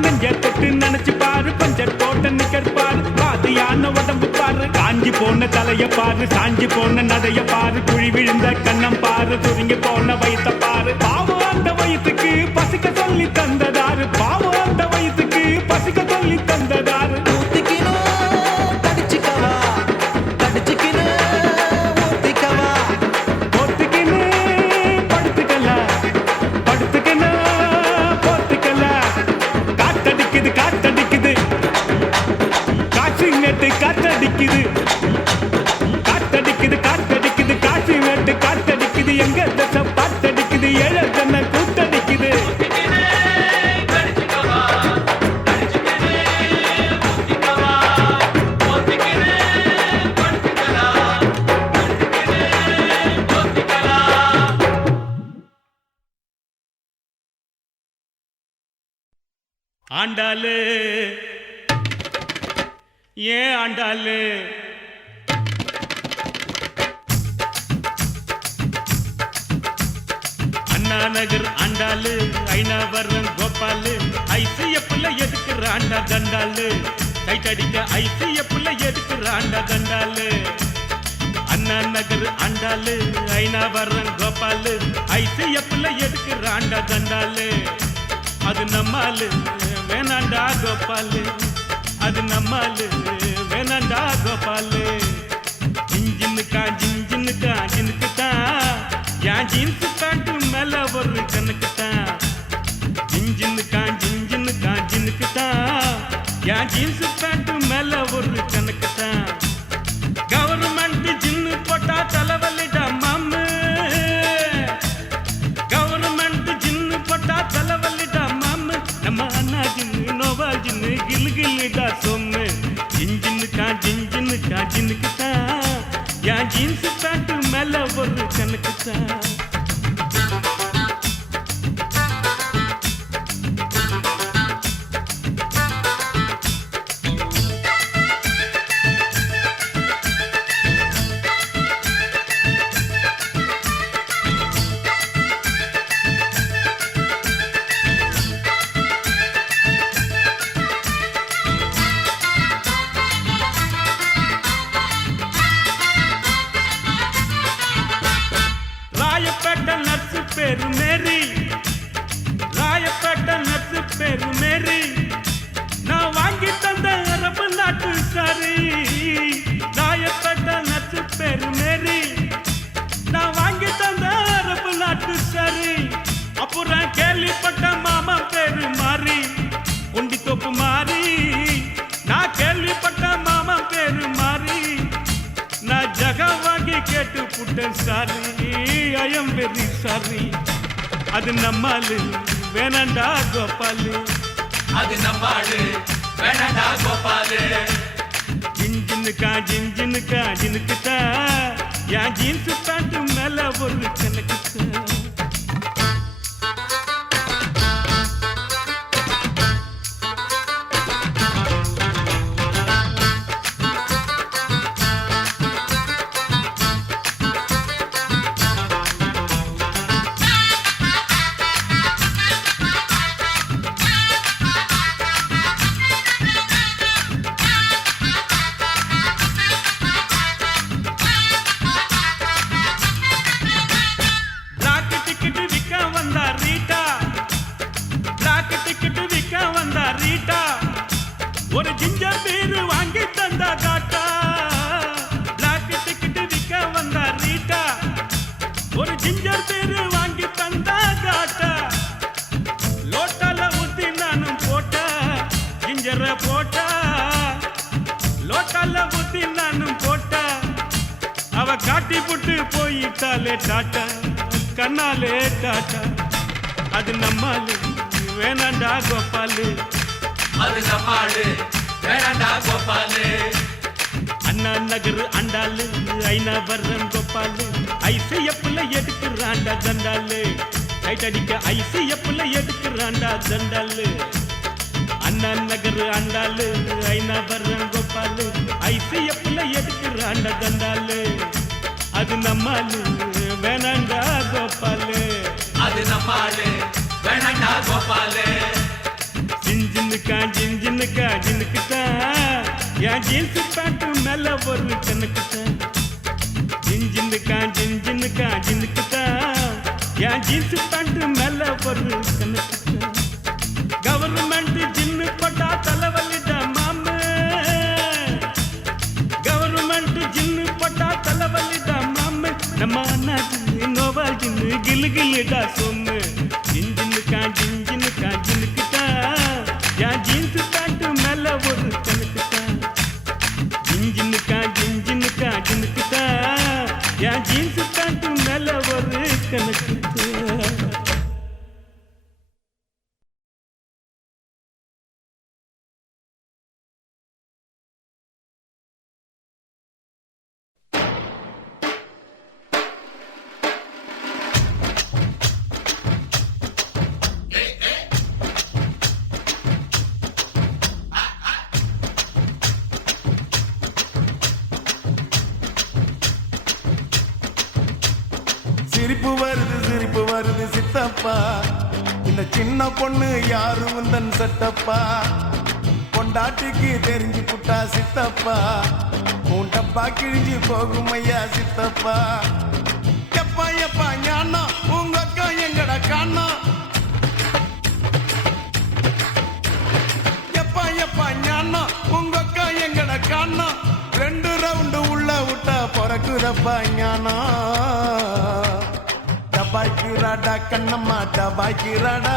நெஞ்ச தொட்டு நினைச்சு பாரு. பஞ்சர் போட்ட நிக்கரு பாரு பாதியான உடம்பு பாரு. காஞ்சி போன தலைய பாரு சாஞ்சி போன நடைய பாரு. குழி விழுந்த கண்ணம் பாரு சுருங்கி போன வயித்த பாரு. பாவம் அந்த வயிற்றுக்கு பசி ஆண்டாளு ஏன் ஆண்டாளு அண்ணா நகர் ஆண்டாளு ஐநாவரம் கோபாலு ஐசிஎஃப்ல எதுக்குற ஆண்டா தண்டாளு டைட் அடிக்க ஐசிஎஃப்ல எதுக்குற ஆண்டா தண்டாளு அண்ணா நகர் ஆண்டாளு ஐநாவரம் கோபாலு ஐசிஎஃப்ல எதுக்குற ஆண்டா தண்டாளு அது நம்மாலு வேணாண்டா கோபாலு அது நம்மாலு வேணாண்டா கோபாலு ஜின்ஜின்னுக்கா ஜின்ஜின்னுக்கா ஜின்னுக்குத்தான் என் ஜீன்ஸ் பேண்ட் மேல ஒரு கணக்குத்தான் ஜின்ஜின்னுக்கா ஜின்ஜின்னுக்கா ஜின்னுக்குத்தான் என் ஜீன்ஸ் பேண்ட் மேல ஒரு கணக்குத்தான் கவர்மெண்ட் ஜின்னு போட்டா தலைவலிடா மாமு கவர்மெண்ட் ஜின்னு போட்டா தலைவலிடா மாமு நம்ம அண்ணா ஜின்னு நோவா ஜின்னு கில்லு கில்லுடா சொம்மு ஜின்ஜின்னுக்கா ஜின்ஜின்னுக்கா ஜின்னுக்குத்தான் என் ஜீன்ஸ் பேண்ட் மேல ஒரு கணக்குத்தான் ராயப்பேட்டை நர்ஸு பேரு மேரி ராயப்பேட்டை நர்ஸு பேரு மேரி நான் வாங்கி தந்த அரபு நாட்டு சாரி ராயப்பேட்டை நர்ஸு பேரு மேரி நான் வாங்கி தந்த அரபு நாட்டு சாரி அப்புறம் கேள்விப்பட்ட மாமா பேரு மாறி கொண்டி தொப்பு மாறி நான் கேள்விப்பட்ட மாமா பேரு மாறி நான் ஜகம் வாங்கி கேட்டு புட்டேன் sorry I am very sorry அது நம்மாலு வேணாண்டா கோபாலு அது நம்மாடு வேணாண்டா கோபாலு ஜின்ஜின்னுக்கா ஜின்ஜின்னுக்கா ஜின்னுக்குத்தா என் ஜீன்ஸ் பேண்ட் மேல ஒரு கணக்குத்தா ஒரு ஜிஞ்சர் பீர் வாங்கி தந்தா காட்டா பிளாக் டிக்கெட் விற்க வந்தா ரீட்டா ஒரு ஜிஞ்சர் பீர் வாங்கி தந்தா காட்டா லோட்டால ஊத்தி நானும் போட்டா ஜிஞ்சரை போட்டா லோட்டால ஊத்தி நானும் போட்டா அவ காட்டி புட்டு போயிட்டாலே டாட்டா கண்ணாலே டாட்டா அது நம்மாலு வேணாண்டா கோபாலு அது நம்மாடு வேணாண்டா கோபாலு அண்ணா நகர் ஆண்டாளு ஐநாவரம் கோபாலு ஐசிஎஃப்ல எதுக்குறாண்டா தண்டாளு டைட் அடிக்க ஐசிஎஃப்ல எதுக்குறாண்டா தண்டாளு அண்ணா நகர் ஆண்டாளு ஐநாவரம் கோபாலு ஐசிஎஃப்ல எதுக்குறாண்டா தண்டாளு அது நம்மாலு வேணாண்டா கோபாலு அது நம்மாடு வேணாண்டா கோபாலு ஜின்ஜின்னுக்கா ஜின்ஜின்னுக்கா ஜின்னுக்குத்தான் என் ஜீன்ஸ் பேண்ட் மேல ஒரு கணக்குத்தான் ஜின்ஜின்னுக்கா ஜின்ஜின்னுக்கா ஜின்னுக்குத்தான் என் ஜீன்ஸ் பேண்ட் மேல ஒரு கணக்குத்தான் கவர்மெண்ட் ஜின்னு போட்டா தலைவலிடா மாமு கவர்மெண்ட் ஜின்னு போட்டா தலைவலிடா மாமு நம்ம அண்ணா ஜின்னு நோவா ஜின்னு கில்லு கில்லுடா சொம்மு ஜின்ஜின்னுக்கா ஜின்ஜின்னுக்கா ஜின்னுக்குத்தான் என் ஜீன்ஸ் பேண்ட் மேல ஒரு கணக்குத்தான் ஜின்ஜின்னுக்கா ஜின்ஜின்னுக்கா ஜின்னுக்குத்தான் என் ஜீன்ஸ் பேண்ட் மேல ஒரு கணக்குத்தான் சிரிப்பு வருது சித்தப்பா இந்த சின்ன பொண்ணு யாரு உந்தன் சட்டப்பா பொண்டாட்டிக்கு தெரிஞ்சு புட்டா சித்தப்பா உன் டப்பா கிழிஞ்சு போகும் ஐயா சித்தப்பா எப்பா எப்பா ஞானா உங்க அக்கா எங்கட காணா எப்பா எப்பா ஞானா உங்க அக்கா எங்கட காணா 2 ரவுண்டு உள்ள விட்டா பிறக்குதப்பா ஞானா டபாய்க்கிறாடா கண்ணம்மா டபாய்க்கிறாடா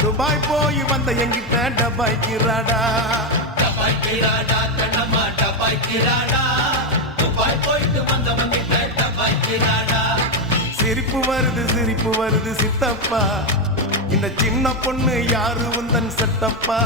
துபாய் போய் வந்த எங்கிட்ட டபாய்க்கிறாடா டபாய்க்கிறாடா கண்ணம்மா டபாய்க்கிறாடா துபாய் போயிட்டு வந்தவங்கிட்ட டபாய்க்கிறாடா சிரிப்பு வருது சித்தப்பா இந்த சின்ன பொண்ணு யாரு உந்தன் சட்டப்பா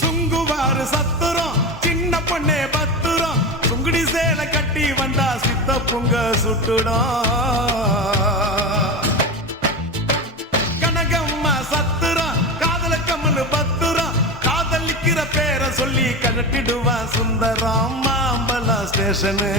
சுங்குவாரு சத்துரம் சின்ன பொண்ணே பத்துரம் சுங்குடி சேலை கட்டி வந்தா சித்த பொங்க சுட்டுடும் கனகம்மா சத்துரம் காதல கம்மனு பத்துரம் காதலிக்கிற பேரை சொல்லி கழட்டிடுவான் சுந்தரம் மாம்பழம் ஸ்டேஷனு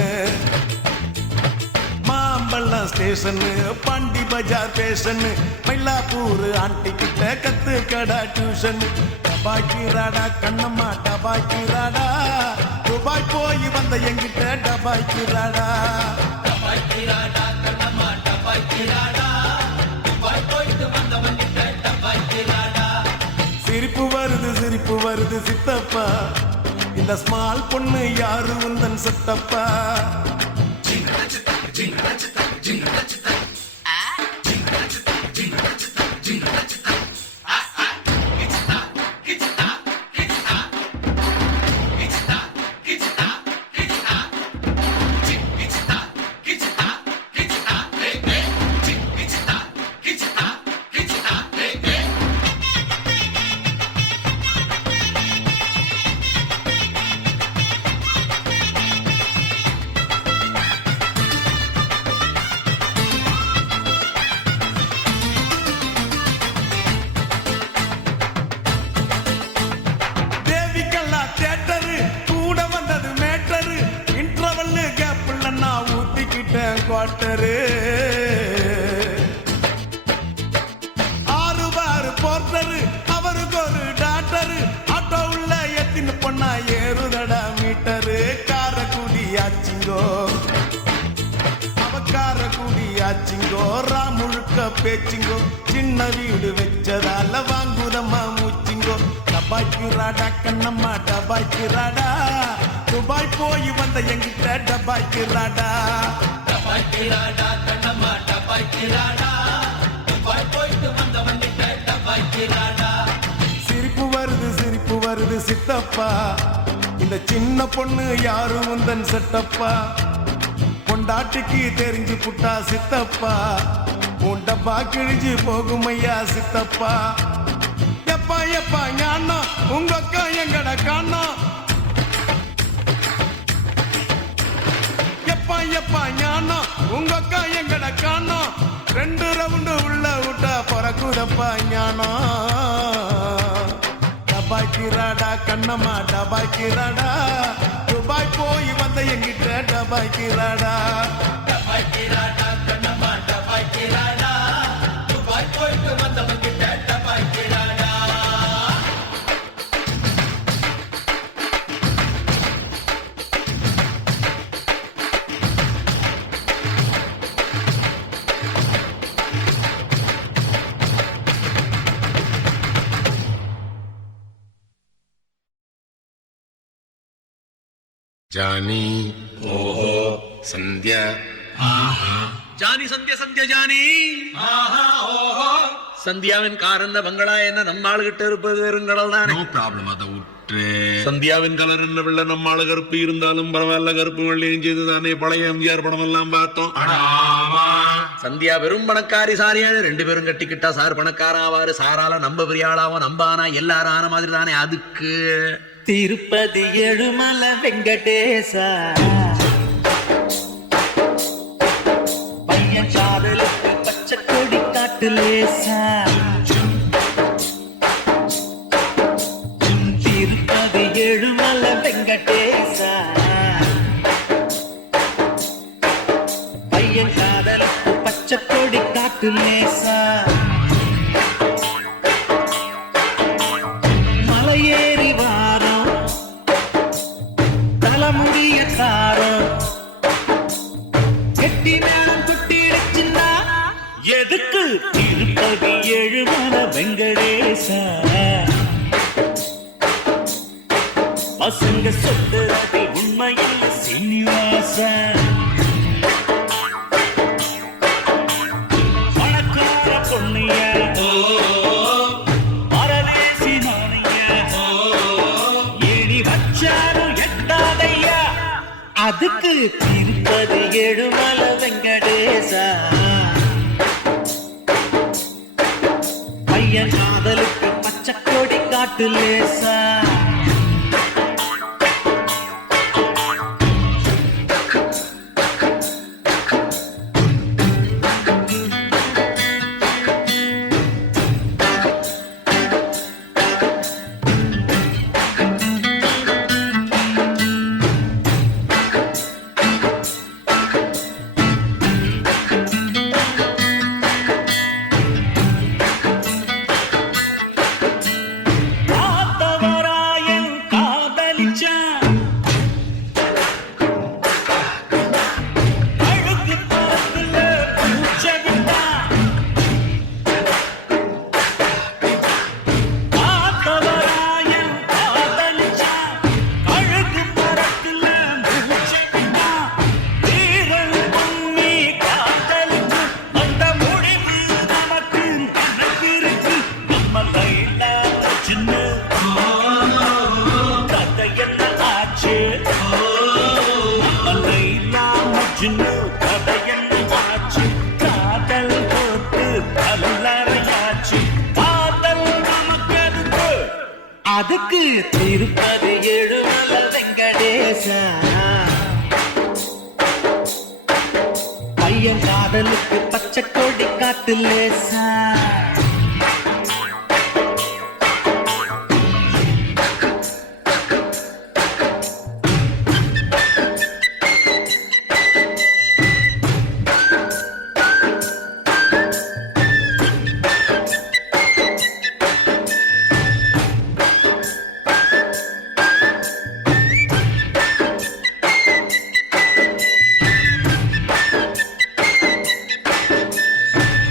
பாண்டி பஜார் பேஷனு மயிலாப்பூர் ஆண்டி கிட்ட கத்து கடா டியூஷன் டபாய்க்கிறாடா கண்ணம்மா டபாய்க்கிறாடா துபாய் போய் வந்த எங்கிட்ட டபாய்க்கிறாடா டபாய்க்கிறாடா கண்ணம்மா டபாய்க்கிறாடா துபாய் போயிட்டு வந்தவங்கிட்ட டபாய்க்கிறாடா சிரிப்பு வருது சித்தப்பா இந்த ஸ்மால் பொண்ணு யாரு உந்தன் சட்டப்பா குவார்டரு 6 பார் போர்ட்டரு அவருக்கு ஒரு டாக்டரு ஆட்டோ உள்ள எத்தின்னு பொண்ணா ஏறுதடா மீட்டரு காரக்குடி ஆச்சிங்கோ அவக்காரக்குடி ஆச்சிங்கோ ராமுழுக்க பேச்சிங்கோ சின்ன வீடு வச்சதால வாங்குதம்மா மூச்சிங்கோ டபாய்க்கிறாடா கண்ணம்மா டபாய்க்கிறாடா துபாய் போய் வந்த எங்கிட்ட டபாய்க்கிறாடா டபாய்க்கிறாடா கண்ணம்மா டபாய்க்கிறாடா துபாய் போயிட்டு வந்தவங்கிட்ட டபாய்க்கிறாடா சிரிப்பு வருது சித்தப்பா இந்த சின்ன பொண்ணு யாரு உந்தன் சட்டப்பா பொண்டாட்டிக்கு தெரிஞ்சு புட்டா சித்தப்பா உன் டப்பா கிழிஞ்சு போகும் ஐயா சித்தப்பா எப்பா எப்பா ஞானா உங்க அக்கா எங்கட காணா எப்பா ஞானா உங்க அக்கா எங்கட காணா 2 ரவுண்டு உள்ள விட்டா பிறக்குதப்பா ஞானா டபாய்க்கிறாடா கண்ணம்மா டபாய்க்கிறாடா துபாய் போய் வந்த எங்கிட்ட டபாய்க்கிறாடா டபாய்க்கிறாடா கண்ணம்மா டபாய்க்கிறாடா துபாய் போயிட்டு வந்தவங்கிட்ட டபாய்க்கிறாடா ಜಾನಿ ಓಹೋ ಸಂಧ್ಯಾ ஜானி சந்தியா சந்தியா ஜானி சந்தியாவின் காரந்த பங்களா என்ன நம்ம ஆளுகிட்ட இருப்பது வெறுங்கடல் தானே. ನೋ ಪ್ರಾಬ್ಲಮ್ ಅದ ಉಟ್ರೆ சந்தியாவின் கலர் என்ன வெள்ள நம்ம ஆளு கருப்பு இருந்தாலும் பரவாயில்ல, கருப்பு வெள்ளையும் செய்து தானே பழைய எம்ஜிஆர் படம் எல்லாம் பார்த்தோம். சந்தியா வெறும் பணக்காரி சாரியாரு, 2 பேரும் கட்டிக்கிட்டா சார் பணக்காரன் ஆவாரு, சாரால நம்ம பெரிய ஆளாவும் நம்பானா எல்லாரும் ஆன மாதிரி தானே. அதுக்கு திருப்பதி ஏழுமலை வெங்கடேசா, பையன் காதலுக்கு பச்சை கொடி காட்டு லேசா. திருப்பதி ஏழுமலை வெங்கடேசா, பையன் காதலுக்கு பச்சை கொடி காட்டு லேசா. மலையேறி வாரம் தலைமுடிய காரம் கெட்டி நேரம் குட்டிடுச்சுன்னா எதுக்கு திருப்பதி ஏழுமலை வெங்கடேசா. பசங்க சொல்றது உண்மையில் சீனிவாசன், பணக்கார பொண்ணைய பரதேசி நானைய ஏணி வச்சாரும் எட்டாதையா. அதுக்கு திருப்பதி ஏழுமலை வெங்கடேசா, பையன் காதலுக்கு பச்சை கொடி காட்டு லேசா. காத்தவராயன் காதலிச்சான், அழுக்கு பறக்குல பூச்சை விட்டான். காத்தவராயன் காதலிச்சான், அழுக்கு பறக்குல பூச்சை விட்டான். வீரன் பொன்னி காதலிச்சு அந்த முடிவு நமக்கு நடந்திருக்கு. நம்ம கையில சின்ன கதை என்ன ஆச்சு, நம்ம கையில சின்ன கதை என்ன ஆச்சு. காதல் போட்டு கல்லறையாச்சு, காதல் நமக்கு எதுக்கு? அதுக்கு திருப்பதி ஏழுமலை வெங்கடேசா, பையன் காதலுக்கு பச்சை கொடி காட்டு லேசா.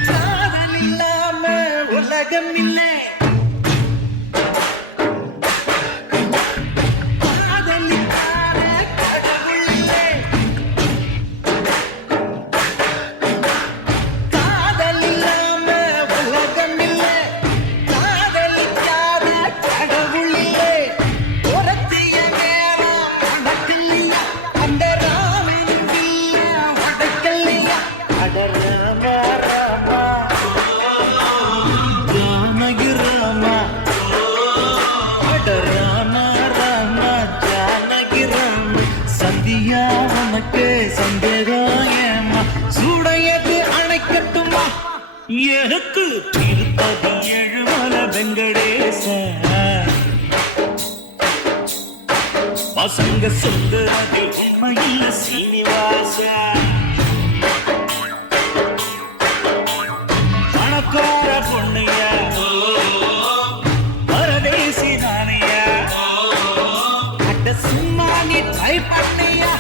காதல் இல்லாம உலகம் இல்லை, காதல் இல்லாத கடவுள் இல்லை. காதல் இல்லாம உலகம் இல்லை, காதலிக்காத கடவுள் இல்லை. உரத்திய நேரம் நடக்கலையா, அந்த ராமன் பிள்ளை உடைக்கலையா. அட ராமா ராமா ஜானகி ராமா, அட ராமா ராமா ஜானகி ராமா. சந்தியா உனக்கு சந்தேகம் ஏமா, சூடையது அணைக்கட்டுமா. எனக்கு திருப்பதி ஏழுமலை வெங்கடேசா, பசங்க சொல்றது உண்மையில் சீனிவாசா. பணக்கார பொண்ணையா பரதேசி நானையா, அட்ட சும்மா நீ ட்ரை பண்ணையா.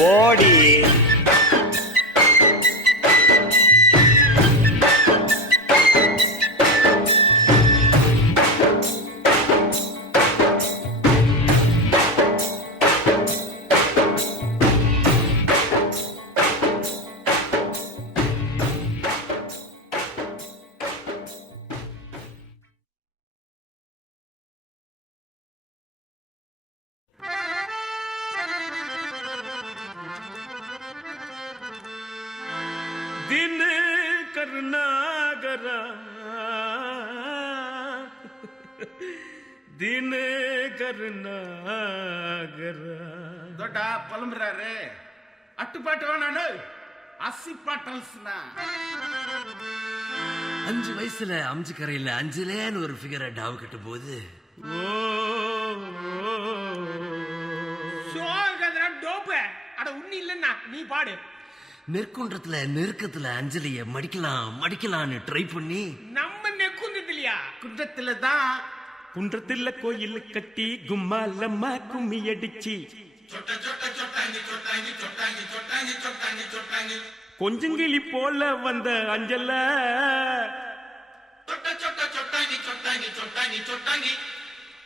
போடி தோட்டா புலம்புறாரு. அட்டுப்பாட்டு வேணாடு, அசிப்பாட்டல்ஸ்னா. 5 வயசுல அம்ஜி கரையில அஞ்சுலேன்னு ஒரு ஃபிகரை டாவு கட்டும் போது அட உண்ணி இல்லன்னா நீ பாடு. நெற்குன்றத்துல நெருக்கத்துல அஞ்சலிய மடிக்கலாம்னு ட்ரை பண்ணி நம்ம நெக்குந்ததுலையா குன்றத்துல தான். குன்றத்துல கோயில் கட்டி கும்மாலம்மா கும்மி அடிச்சு கொஞ்சங்கிளி போல வந்த அஞ்சல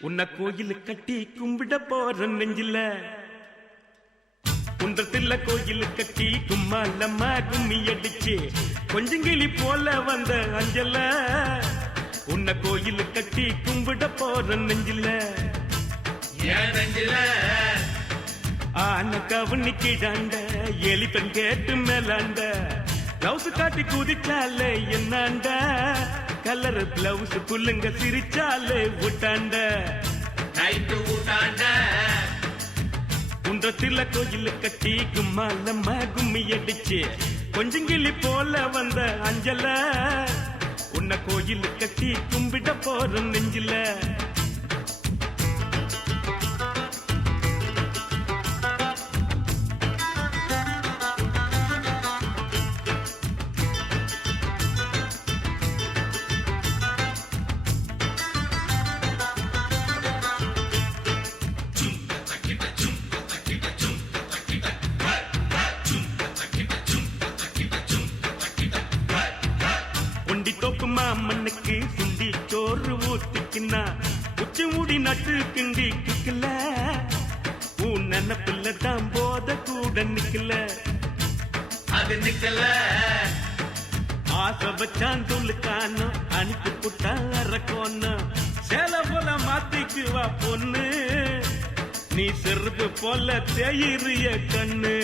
உன்னை கோயில் கட்டி கும்பிட போற நெஞ்சில. குன்றத்துல கோயில் கட்டி கும்மாலம்மா கும்மி அடிச்சு கொஞ்சங்கிளி போல வந்த அஞ்சல உன்னை கோயில் கட்டி கும்பிட போற நெஞ்சில. ஆன கவனிக்கிடாண்ட எலிப்பன் கேட்டு மேலாண்ட பிளவுஸ் காட்டி குதிச்சாலே என்னாண்ட கலர் பிளவுஸ் புல்லுங்க சிரிச்சாலே விட்டாண்ட குன்றத்துல கோயில் கட்டி கும்மாலம்மா கும்மி அடிச்சு கொஞ்சங்கிளி போல வந்த அஞ்சல உன்னை கோயில் கட்டி கும்பிட போற நெஞ்சில. மாமனுக்கு சுண்டி சோறு ஊத்திக்கினா உச்சி மூடி நட்டு கிண்டி கிக்கல உன் நினப்பில்ல தான் போத கூட நிக்கல. அது நிக்கல ஆசை வச்சான் துளுக்கானோ அனுப்பி புட்டா அரக்கோன்னு சேல போல மாத்திக்குவா பொண்ணு நீ செருப்பு போல தேயிறிய கண்ணு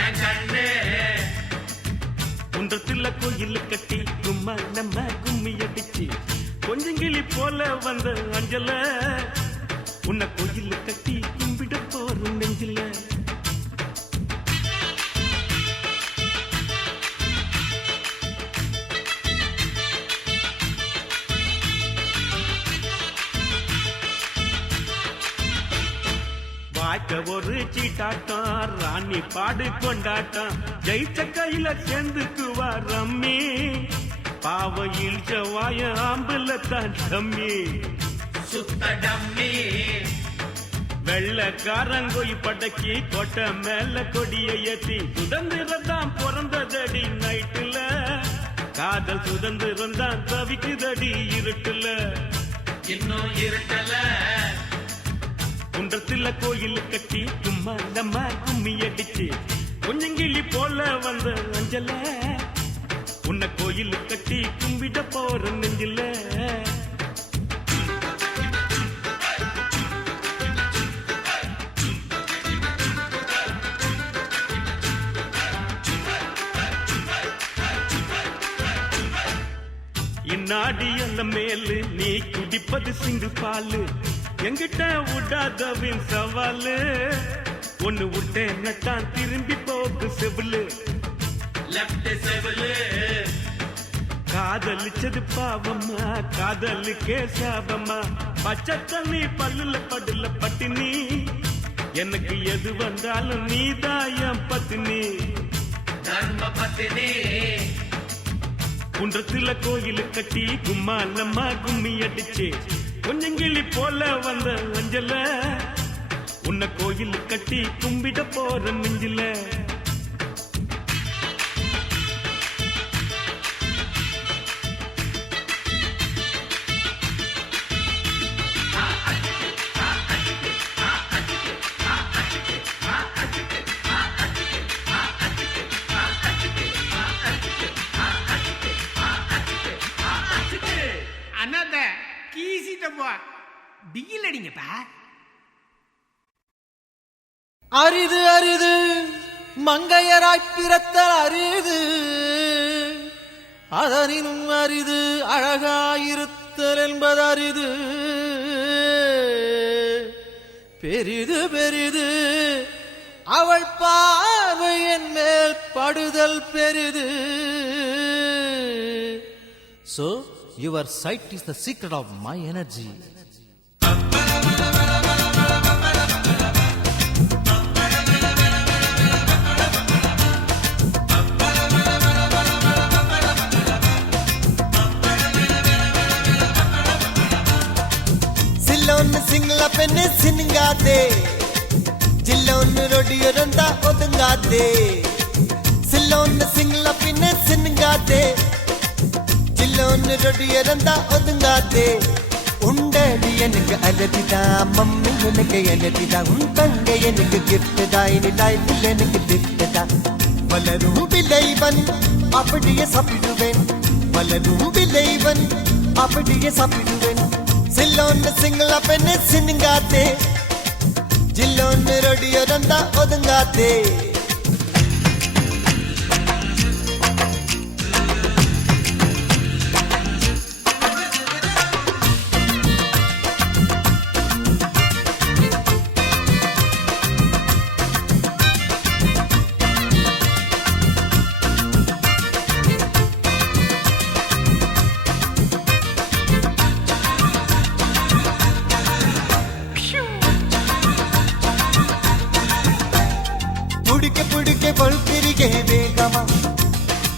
என் கண்ணு. குன்றத்துல கோயில் கட்டி கும்மாலம்மா கும்மி அடிச்சு கொஞ்சங்கிளி போல வந்த அஞ்சல உன்னை கோயில் கட்டி கும்பிட போற நெஞ்சில. வாய்க்க ஒரு சீட்டாட்டம் ராணி பாடு கொண்டாட்டம் ஜெயிச்ச கையில சேர்ந்துக்குவா ரம்மி பாவ இழ்ச்ச வாய ஆம்புல தான் டம்மி சுத்த டம்மி. வெள்ளக்காரங்கோய் படக்கி கொட்ட மேல கொடிய ஏத்தி சுதந்திரம் தான் பிறந்ததடி நைட்டுல காதல் சுதந்திரம் தான் தவிக்குதடி இருட்டுல இன்னும் இருட்டல. குன்றத்துல கோயில் கட்டி கும்மாலம்மா கும்மி அடிச்சு கொஞ்சங்கிளி போல வந்த அஞ்சல உன்னை கோயில் கட்டி கும்பிட போற நெஞ்சில. இந்நாடி அல்ல மேலு நீ குடிப்பது சிங்கு பாலு எங்கிட்ட விடாதவின் சவாலு ஒன்னு விட்டேன்னு தான் திரும்பி போக்கு செவிலு லெப்ட் செவிலு. காதலிச்சது பாவம்மா காதலுக்கே சாபம்மா பச்சை தண்ணி பல்லுல படுல பட்டினி எனக்கு எது வந்தாலும் நீதான் என் பத்தினி தர்ம பத்தினி. குன்றத்துல கோயில் கட்டி கும்மாலம்மா கும்மி அடிச்சு கொஞ்சங்கிளி போல வந்த அஞ்சல உன்னை கோயில் கட்டி கும்பிட போற நெஞ்சில. அண்ணாத்த கீசிட்டப்பா பிகில் அடிங்கப்பா. அரிது அரிது மங்கையராய் பிறத்தல் அரிது அதனினும் அரிது அழகாயிருத்தல் என்பது அரிது பெரிது பெரிது அவள் பார்வை என் மேல் படுதல் பெரிது. So your sight is the secret of my energy. சில்லோன்னு Sinhala பெண்ணு சினுங்காதே, ஜில்லோன்னு ரொடியொருந்தா ஒதுங்காதே. சில்லோன்னு சிங்கள பெண்ணு சினுங்காதே, ஜில்லோன்னு ரொடியொருந்தா ஒதுங்காதே. உண்டடி எனக்கு அலதிதான், மம்மி எனக்கு அலதிதான், உன் தங்க எனக்கு கிஃப்ட் தான், இனி லைஃபில் எனக்கு கிஃப்ட் தான். வளரும் விளைவன் அப்படியே சாப்பிடுவேன், வளரும் விளைவன் அப்படியே சாப்பிடுவேன். சில்லோன்னு சிங்கள பெண்ணு சினுங்காதே, ஜில்லோன்னு ரொடியொருந்தா ஒதுங்காதே. புடிக்க பொழுத்திரிகே வேகமா,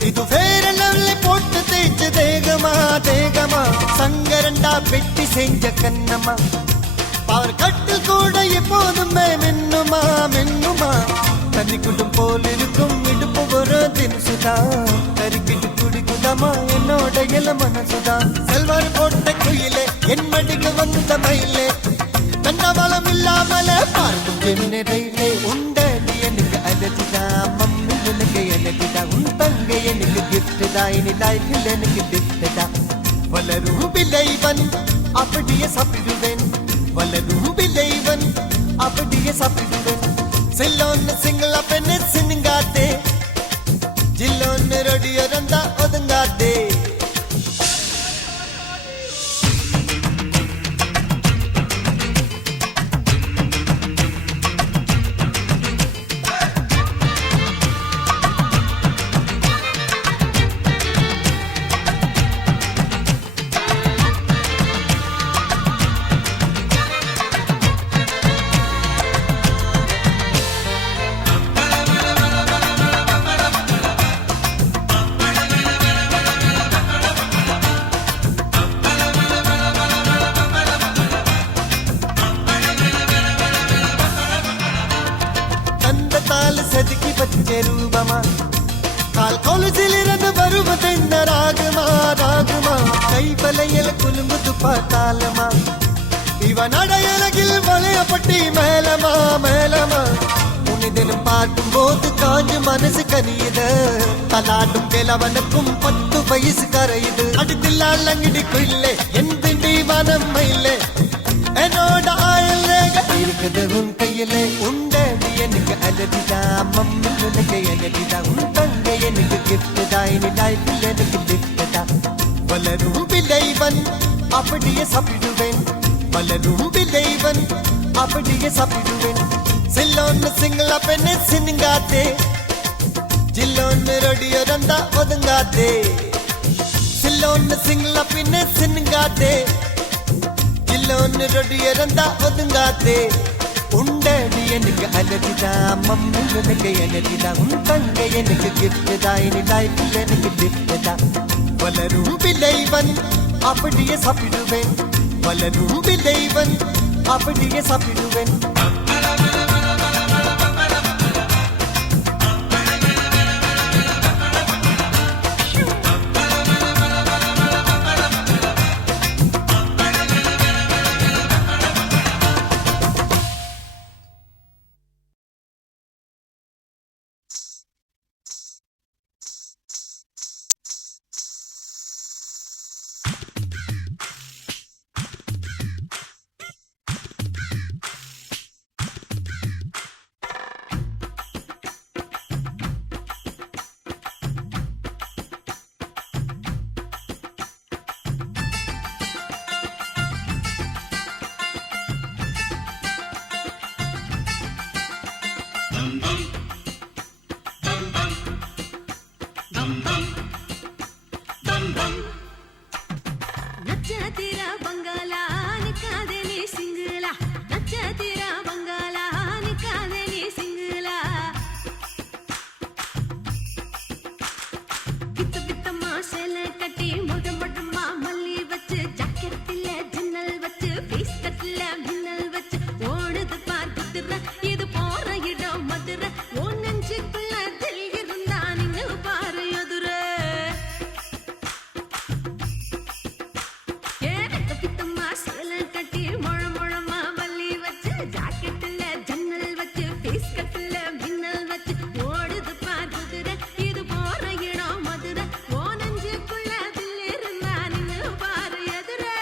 இது வேற லெவல்ல போட்டு தேய்ச்ச தேகமா தேகமா. சங்கரண்டா வெட்டி செஞ்ச கண்ணம்மா, பவர் கட்டில் கூட எப்போதுமே மின்னுமா மின்னுமா. தண்ணி குடும் போல் இருக்கும் இடுப்பு ஒரு தினசுதான், கறிக்கிட்டு குடிக்குதமா என்னோட இல மனசுதான். செல்வாரி போட்ட குயிலே என் மடிக்கு வந்த மயிலே, தண்டவாளம் இல்லாமல பார்க்கும் என்னையிலே. உண்டடி எனக்கு அலதிதான், மம்மி எனக்கு அலதிதான், உன் தங்க எனக்கு கிஃப்ட் தான், இனி லைஃபில் எனக்கு கிஃப்ட் தான். வளரும் விளைவன் அப்படியே சாப்பிடுவேன், வளரும் விளைவன் அப்படியே சாப்பிடுவேன். சில்லோன்னு சிங்கள பெண்ணு சினுங்காதே, ஜில்லோன்னு ரொடியொருந்தா ஒதுங்காதே. செதுக்கி வச்ச ரூபமா, கால் கொலுசிலிருந்து வருவதென்ன ராகுமா ராகுமா. கைப்பலையில குலுங்குது பார்த்தாலமா, இவன் அடையலகில் வளையப்பட்டி மேலமா மேலமா. உன்னிதனும் பார்க்கும் போது காஞ்சு மனசு கனியுத, தலாடும் கிழவனுக்கும் 10 வயசு கரையுது. அடுத்தில்லால் அங்கிடிக்கும் இல்லை என் திண்டி மனம் இல்லை, என்னோட ஆயுள் இருக்குது உன் கையிலே. உண்டடி எனக்கு அலதிதான், மம்மி எனக்கு அலதிதான், உன் தங்க எனக்கு கிஃப்ட் தான், இனி லைஃபில் எனக்கு கிஃப்ட் தான். வளரும் விளைவன் அப்படியே சாப்பிடுவேன், வளரும் விளைவன் அப்படியே சாப்பிடுவேன். சில்லோன்னு சிங்கள பெண்ணு சினுங்காதே, ஜில்லோன்னு ரொடியொருந்தா ஒதுங்காதே. சில்லோன்னு சிங்கள பெண்ணு சினுங்காதே, ஜில்லோன்னு ரொடியொருந்தா ஒதுங்காதே. உண்டடி எனக்கு அலதிதான், மம்மி எனக்கு அலதிதான், உன் தங்க எனக்கு கிஃப்ட் தான், இனி லைஃபில் எனக்கு கிஃப்ட் தான். வளரும் விளைவன் அப்படியே சாப்பிடுவேன், வளரும் விளைவன் அப்படியே சாப்பிடுவேன். பம் பம் நட்சத்திர பங்களா நிக்காதே நீ சிங்கிளா நட்சத்திர பங்களா நிக்காதே நீ சிங்கிளா பித்த பித்தமா சேலை கட்டி மொட்டமா மல்லி வச்சு ஜாக்கெட்டில் ஜன்னல் வச்சு பீஸ் கட்டில மின்னல் வச்சு ஓடுது பார் குதிரை இது போற இடம் மதுரை ஓ நெஞ்சுக்குள்ள தில் இருந்தா நின்னு பாரு எதுரை கட்டி முழமா மல்லி வச்சு ஜாக்கெட்டில் ஜன்னல் வச்சு பீஸ் கட்டில மின்னல் வச்சு ஓடுது பார் குதிரை இது போற இடம் மதுரை ஓ நெஞ்சுக்குள்ள தில் இருந்தா நின்னு பாரு எதுரை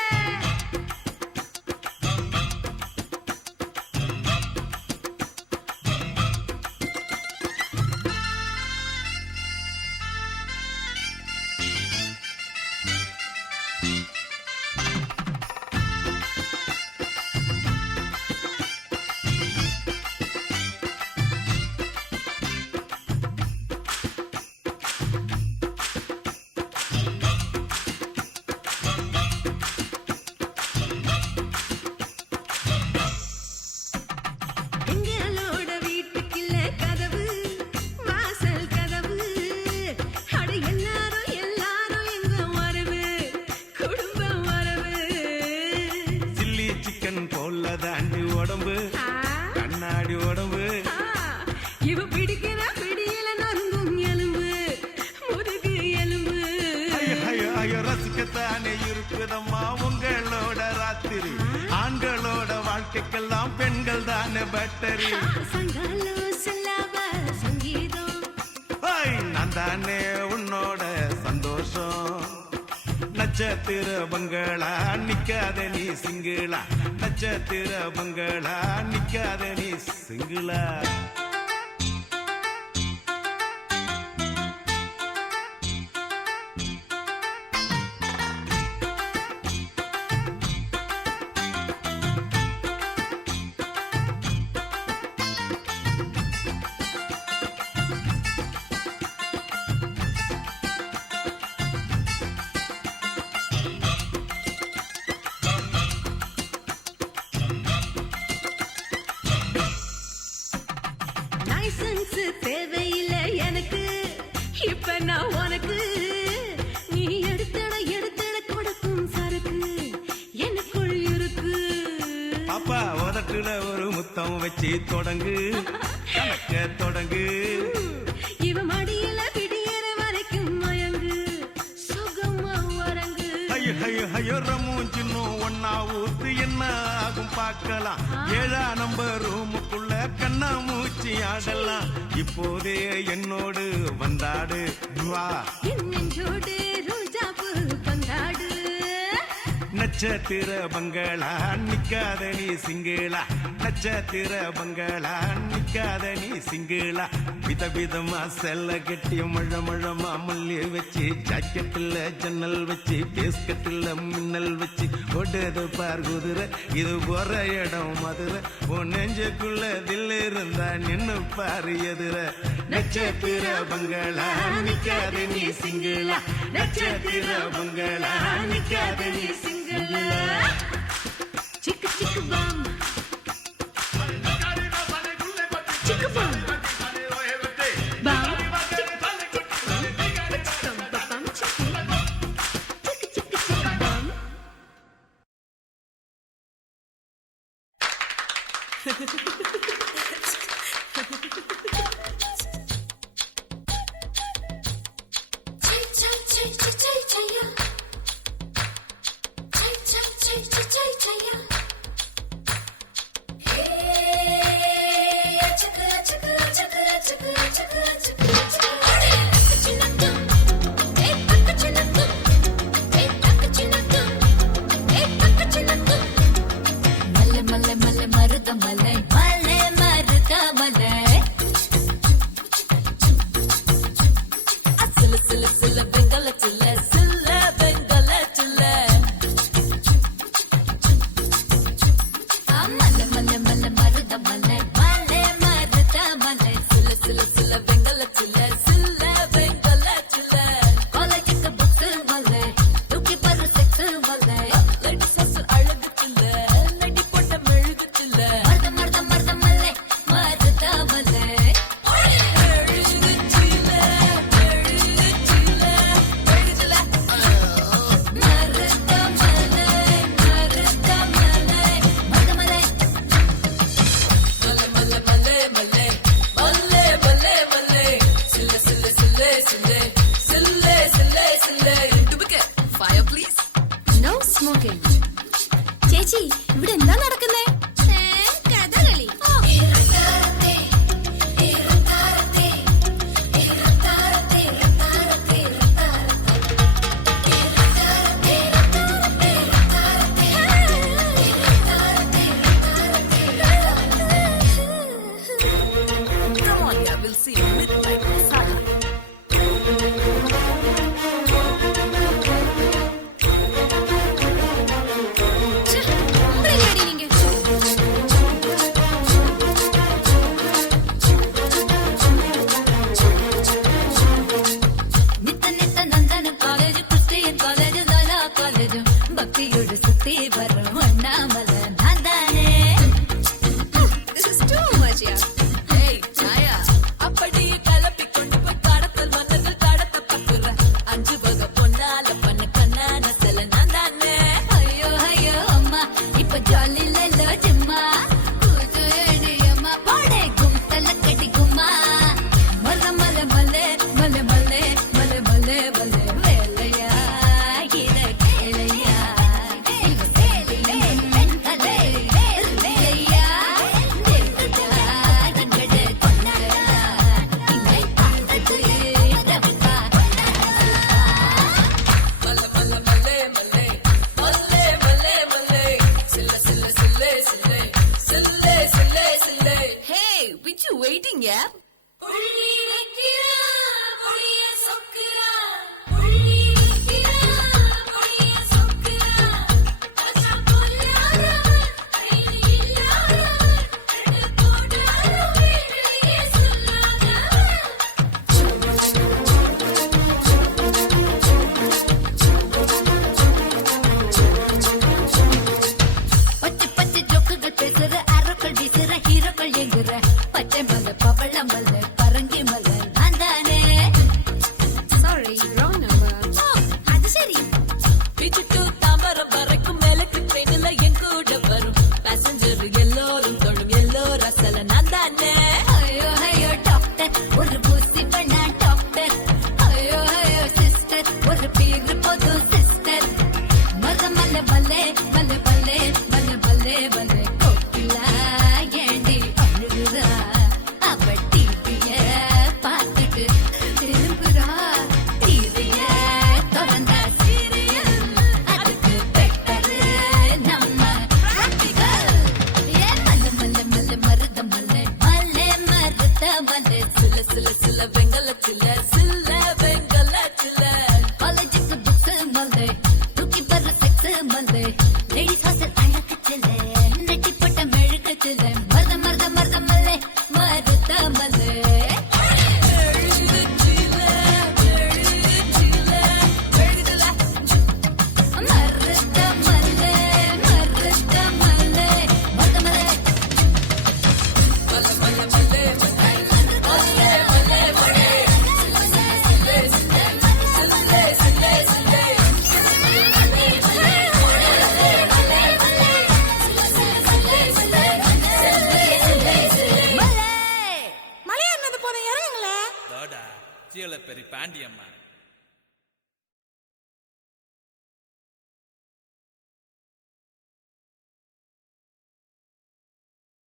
எங்களோட வீட்டுக்குள்ள கதவு வாசல் கதவு அட எல்லாரும் எங்க வரவு குடும்பம் வரவு சில்லி சிக்கன் போல தாண்டி உடம்பு கண்ணாடி உடம்பு இவ பிடிக்கிற பிடியில நொறுங்கும் எலும்பு முதுகு எலும்பு ஐயோ ரசிக்கத்தானே இருக்குதம்மா உங்களோட ராத்திரி ஆண்களோட வாழ்க்கைக்கெல்லாம் பெண்கள் தானே பேட்டரி சங்காலோ செல்லாவ சங்கீதம் நான் தானே உன்னோட சந்தோஷம் நட்சத்திர பங்களா நிக்காத நீ சிங்கிளா நட்சத்திர பங்களா நிக்காத நீ சிங்கிளா லைசன்ஸ் தேவையில்லை எனக்கு இப்ப நான் உனக்கு நீ எடுத்தட கொடுக்கும் சரக்கு எனக்குள் இருக்கு பாப்பா உதட்டுல ஒரு முத்தம் வச்சு தொடங்கு கணக்க தொடங்கு இவ மடியில விடியற வரைக்கும் மயங்கு சுகமா வரங்கு ஐயோ ரமும் சின்னும் ஒன்னா ஊத்து என்ன ஆகும் பார்க்கலாம் 7ஆம் நம்பர் ரூமுக்குள்ள கண்ணா மூச்சி ஆடலாம் இப்போதே என்னோடு வந்தாடு வா என் நெஞ்சோடு ரோஜாப்பு பந்தாடு நட்சத்திர பங்களா நிக்காத நீ சிங்கிளா நட்சத்திர பங்களா நிக்காத நீ சிங்கிளா விதவிதமா செல்ல கட்டி மழமா மல்லி வச்சு ஜாக்கெட்டில் ஜன்னல் வச்சு பேஸ்கட்டில் மின்னல் வச்சு ஓடுது பார் குதிரை இது போற இடம் மதுரை உன் நெஞ்சுக்குள்ள தில் இருந்தா நின்னு பாரு எதிர நட்சத்திர பங்களா நிக்காத நீ சிங்கிளா நட்சத்திர பங்களா நிக்காத நீ சிங்கிளா சிக்கு சிக்கு பாம் சிக்கு பாம் பாம்